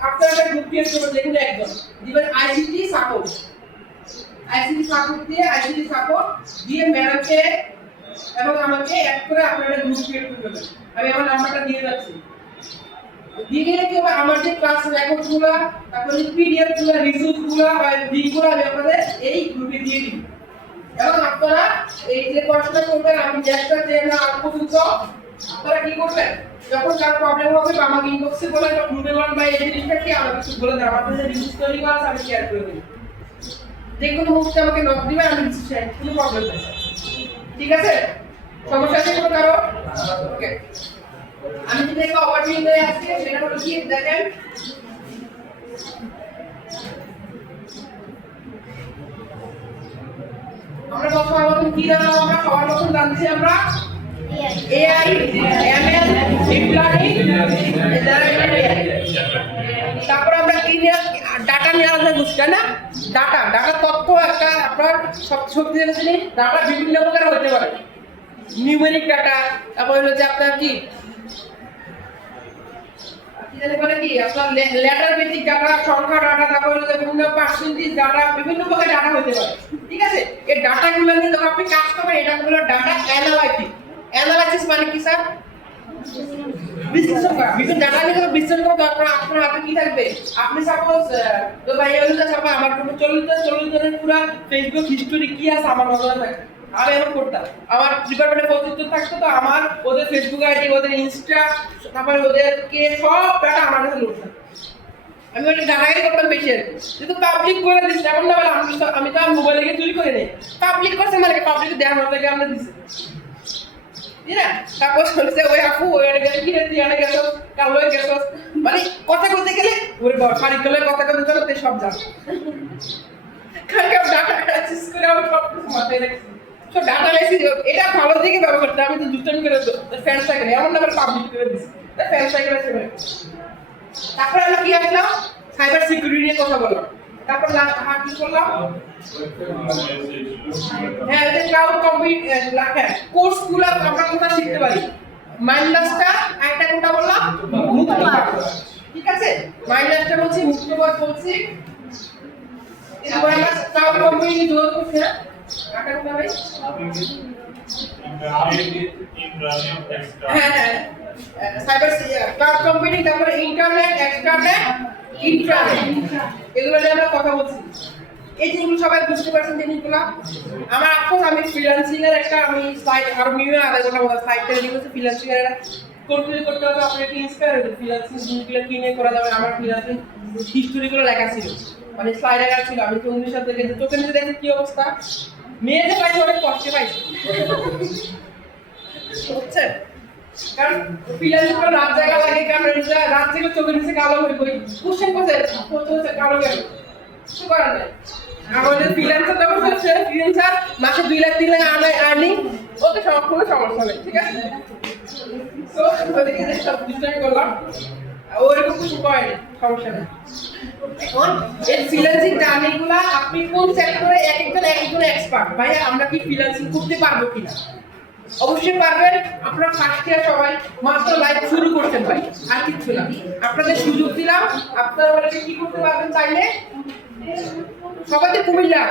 আপনারা একটা গ্রুপ ক্রিয়েট করবেন, দেখুন একজন দিবেন আইসিটি সাপোর্ট দিয়ে ম্যাডামকে এবং আমাকে অ্যাড করে আপনারা গ্রুপ ক্রিয়েট করবেন। আমি আমার নাম্বারটা দিয়ে যাচ্ছি, দিয়ে গেলে কি হবে, আমার যে ক্লাস রেকর্ডগুলো, তারপরে পিডিএফগুলো, রিসোর্সগুলো বা লিংকগুলো আমি আপনাদের এই গ্রুপে দিয়ে দিব। এবং আপনারা এই যে প্রশ্নটা করবেন, আমি চেষ্টা যে না আর পর্যন্ত আপনারা কি করবেন, যখন কার প্রবলেম হবে বা আমাকে ইনবক্সে বলেন, গ্রুপে বলেন বা এই জিনিসটা কি আমাকে কিছু বলে দেন, আপনাদের রিসোর্স তৈরি করা আছে আমি শেয়ার করে দেব। যে কোনো মুহূর্তে আমাকে নক দিবে, আমি কোনো প্রবলেম নেই। ঠিক আছে, সমস্যা আছে কোনো কারো? ওকে, আমি যদি একটা ওভারভিউ দেই আজকে, সেটা হলো কি দেখেন, আমরা প্রথমে কি জানলাম? আমরা সবার প্রথম জানছি আমরা এআই, এমএল, ডিপ লার্নিং, তারপর আমরা কি নিয়ে ডাটা নিয়ে আলোচনা করছি, তাই না? ডাটা তথ্য একটা আপনার সব শক্তিশালী জিনিস। ডাটা বিভিন্ন প্রকার হতে পারে, নিউমেরিক ডাটা, তারপর হলো যে আপনার কি বলে কি আপনার লেটার বেসিক ডাটা, সংখ্যা ডাটা, তারপর হলো যে বিভিন্ন পার্সেন্টেজ ডাটা, বিভিন্ন প্রকার ডাটা হতে পারে। ঠিক আছে, এই ডাটাগুলো নিয়ে যখন আপনি কাজ করবেন, এটা হলো ডাটা অ্যানালাইসিস। অ্যানালাইসিস মানে কি স্যার? বিশ্লেষণ করা। বিভিন্ন ডাটা নিয়ে যখন বিশ্লেষণ করতে আপনার হাতে কি থাকবে? আপনি সাপোজ তো ভাই বলতে চাপা আমার কোনো চরিত্রের পুরো ফেসবুক হিস্টোরি কি আছে আমার নজরে থাকে। আমি এমন করতাম, আমার ডিপার্টমেন্টে প্রতিষ্ঠা থাকতো, তো আমার ওদের ফেসবুক আইডি, ওদের ইনস্টা, তারপরে ওদেরকে সব ডাটা আমার কাছে লোড থাকে। আমি ওটা ডাটাই করতাম বেশি আর কি। কিন্তু পাবলিক করে দিচ্ছি এমন না, আমি তো মোবাইলে গিয়ে চুরি করে নেই। পাবলিক করছে মানে পাবলিক দেওয়ার থেকে আমরা দিচ্ছি। তারপর শুনছে ওই আপু ওই গেছে কি রে অনেক গেছো কাল হয়ে গেছো, মানে কথা বলতে গেলে ওরে বাবা শারীরিক কথা বলতে চলতে সব জানো। কালকে ডাটা অ্যানালাইসিস করে আমি সব কিছু মাথায় রাখছি। সো ডাটা অ্যানালাইসিস এটা ভালো দিকে ব্যবহার করতে, আমি তো দুষ্টামি করে তো ফ্যান সাইকেল এমন না পাবলিক করে দিছি, ফ্যান সাইকেল আছে। তারপর আমরা কি আসলাম? সাইবার সিকিউরিটি নিয়ে কথা বললাম। তারপর হাত কি করলাম? হ্যাঁ, এই ক্লাউড কম্পিউটিং কোর্সগুলো আমরা কোথা শিখতে পারি? মাইন্ডলাসটা একটা কোনটা বললাম? মুক্তবাদ। ঠিক আছে, মাইন্ডলাসটা বলছি, মুক্তবাদ বলছি। এরপর আমরা ক্লাউড কম্পিউটিং যোগ করছি না? একটা কোনটা ভাই? হ্যাঁ, সাইবার ক্লাউড কম্পিউটিং, তারপরে ইন্টারনেট, এক্সট্রানেট, ইন্ট্রানেট, এগুলো নিয়ে আমরা কথা বলছি। এই জিনিসগুলো সবাই বুঝতে পারছেন জিনিসগুলো? আমার আফসোস আমি ফ্রিল্যান্সিং এর একটা আমি সাইট আর মিনিমাম আধা ঘন্টা মতো সাইট তৈরি করছি। ফ্রিল্যান্সিং এর কন্ট্রোল করতে হবে, আপনাকে ইন্সপায়ার হবে ফ্রিল্যান্সিং জিনিসগুলো কিনে করা যাবে। আমার ফ্রিল্যান্সিং হিস্টোরিগুলো লেখা ছিল, মানে স্লাইড লেখা ছিল। আমি তো 19 সাল থেকে চোখে নিচে দেখি কি অবস্থা, মেয়েদের পাইছে অনেক কষ্টে পাইছে হচ্ছে, কারণ ফ্রিল্যান্সিং রাত জায়গা লাগে, কারণ রাত থেকে চোখের নিচে কালো হয়ে বই কোশ্চেন করছে কালো গেল কিছু করার নাই। আমাদের ফ্রিল্যান্সার তখন হচ্ছে ফ্রিল্যান্সার মাসে 2 লাখ 3 লাখ আর্নিং, ওকে সব কোনো সমস্যা নেই। ঠিক আছে, তো ওদেরকে সব ডিসকাস করলাম, ওরকম কিছু করেনি, সমস্যা নেই। এখন এই ফ্রিল্যান্সিং জার্নিগুলা আপনি কোন সেক্টরে একজন এক্সপার্ট, ভাই আমরা কি ফ্রিল্যান্সিং করতে পারবো কিনা? অবশ্যই পারবেন। আপনারা ফার্স্ট ইয়ার সবাই মাত্র লাইফ শুরু করতে পারি, আর কিছু না। আপনাদের সুযোগ দিলাম, আপনারা বলে কি করতে পারবেন চাইলে সবাই কুমিল্লা।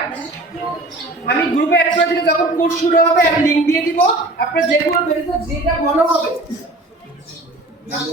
আমি গ্রুপে অ্যাড করে দিলে যখন কোর্স শুরু হবে আমি লিংক দিয়ে দিব, আপনারা যেগুলো যেটা মনে হবে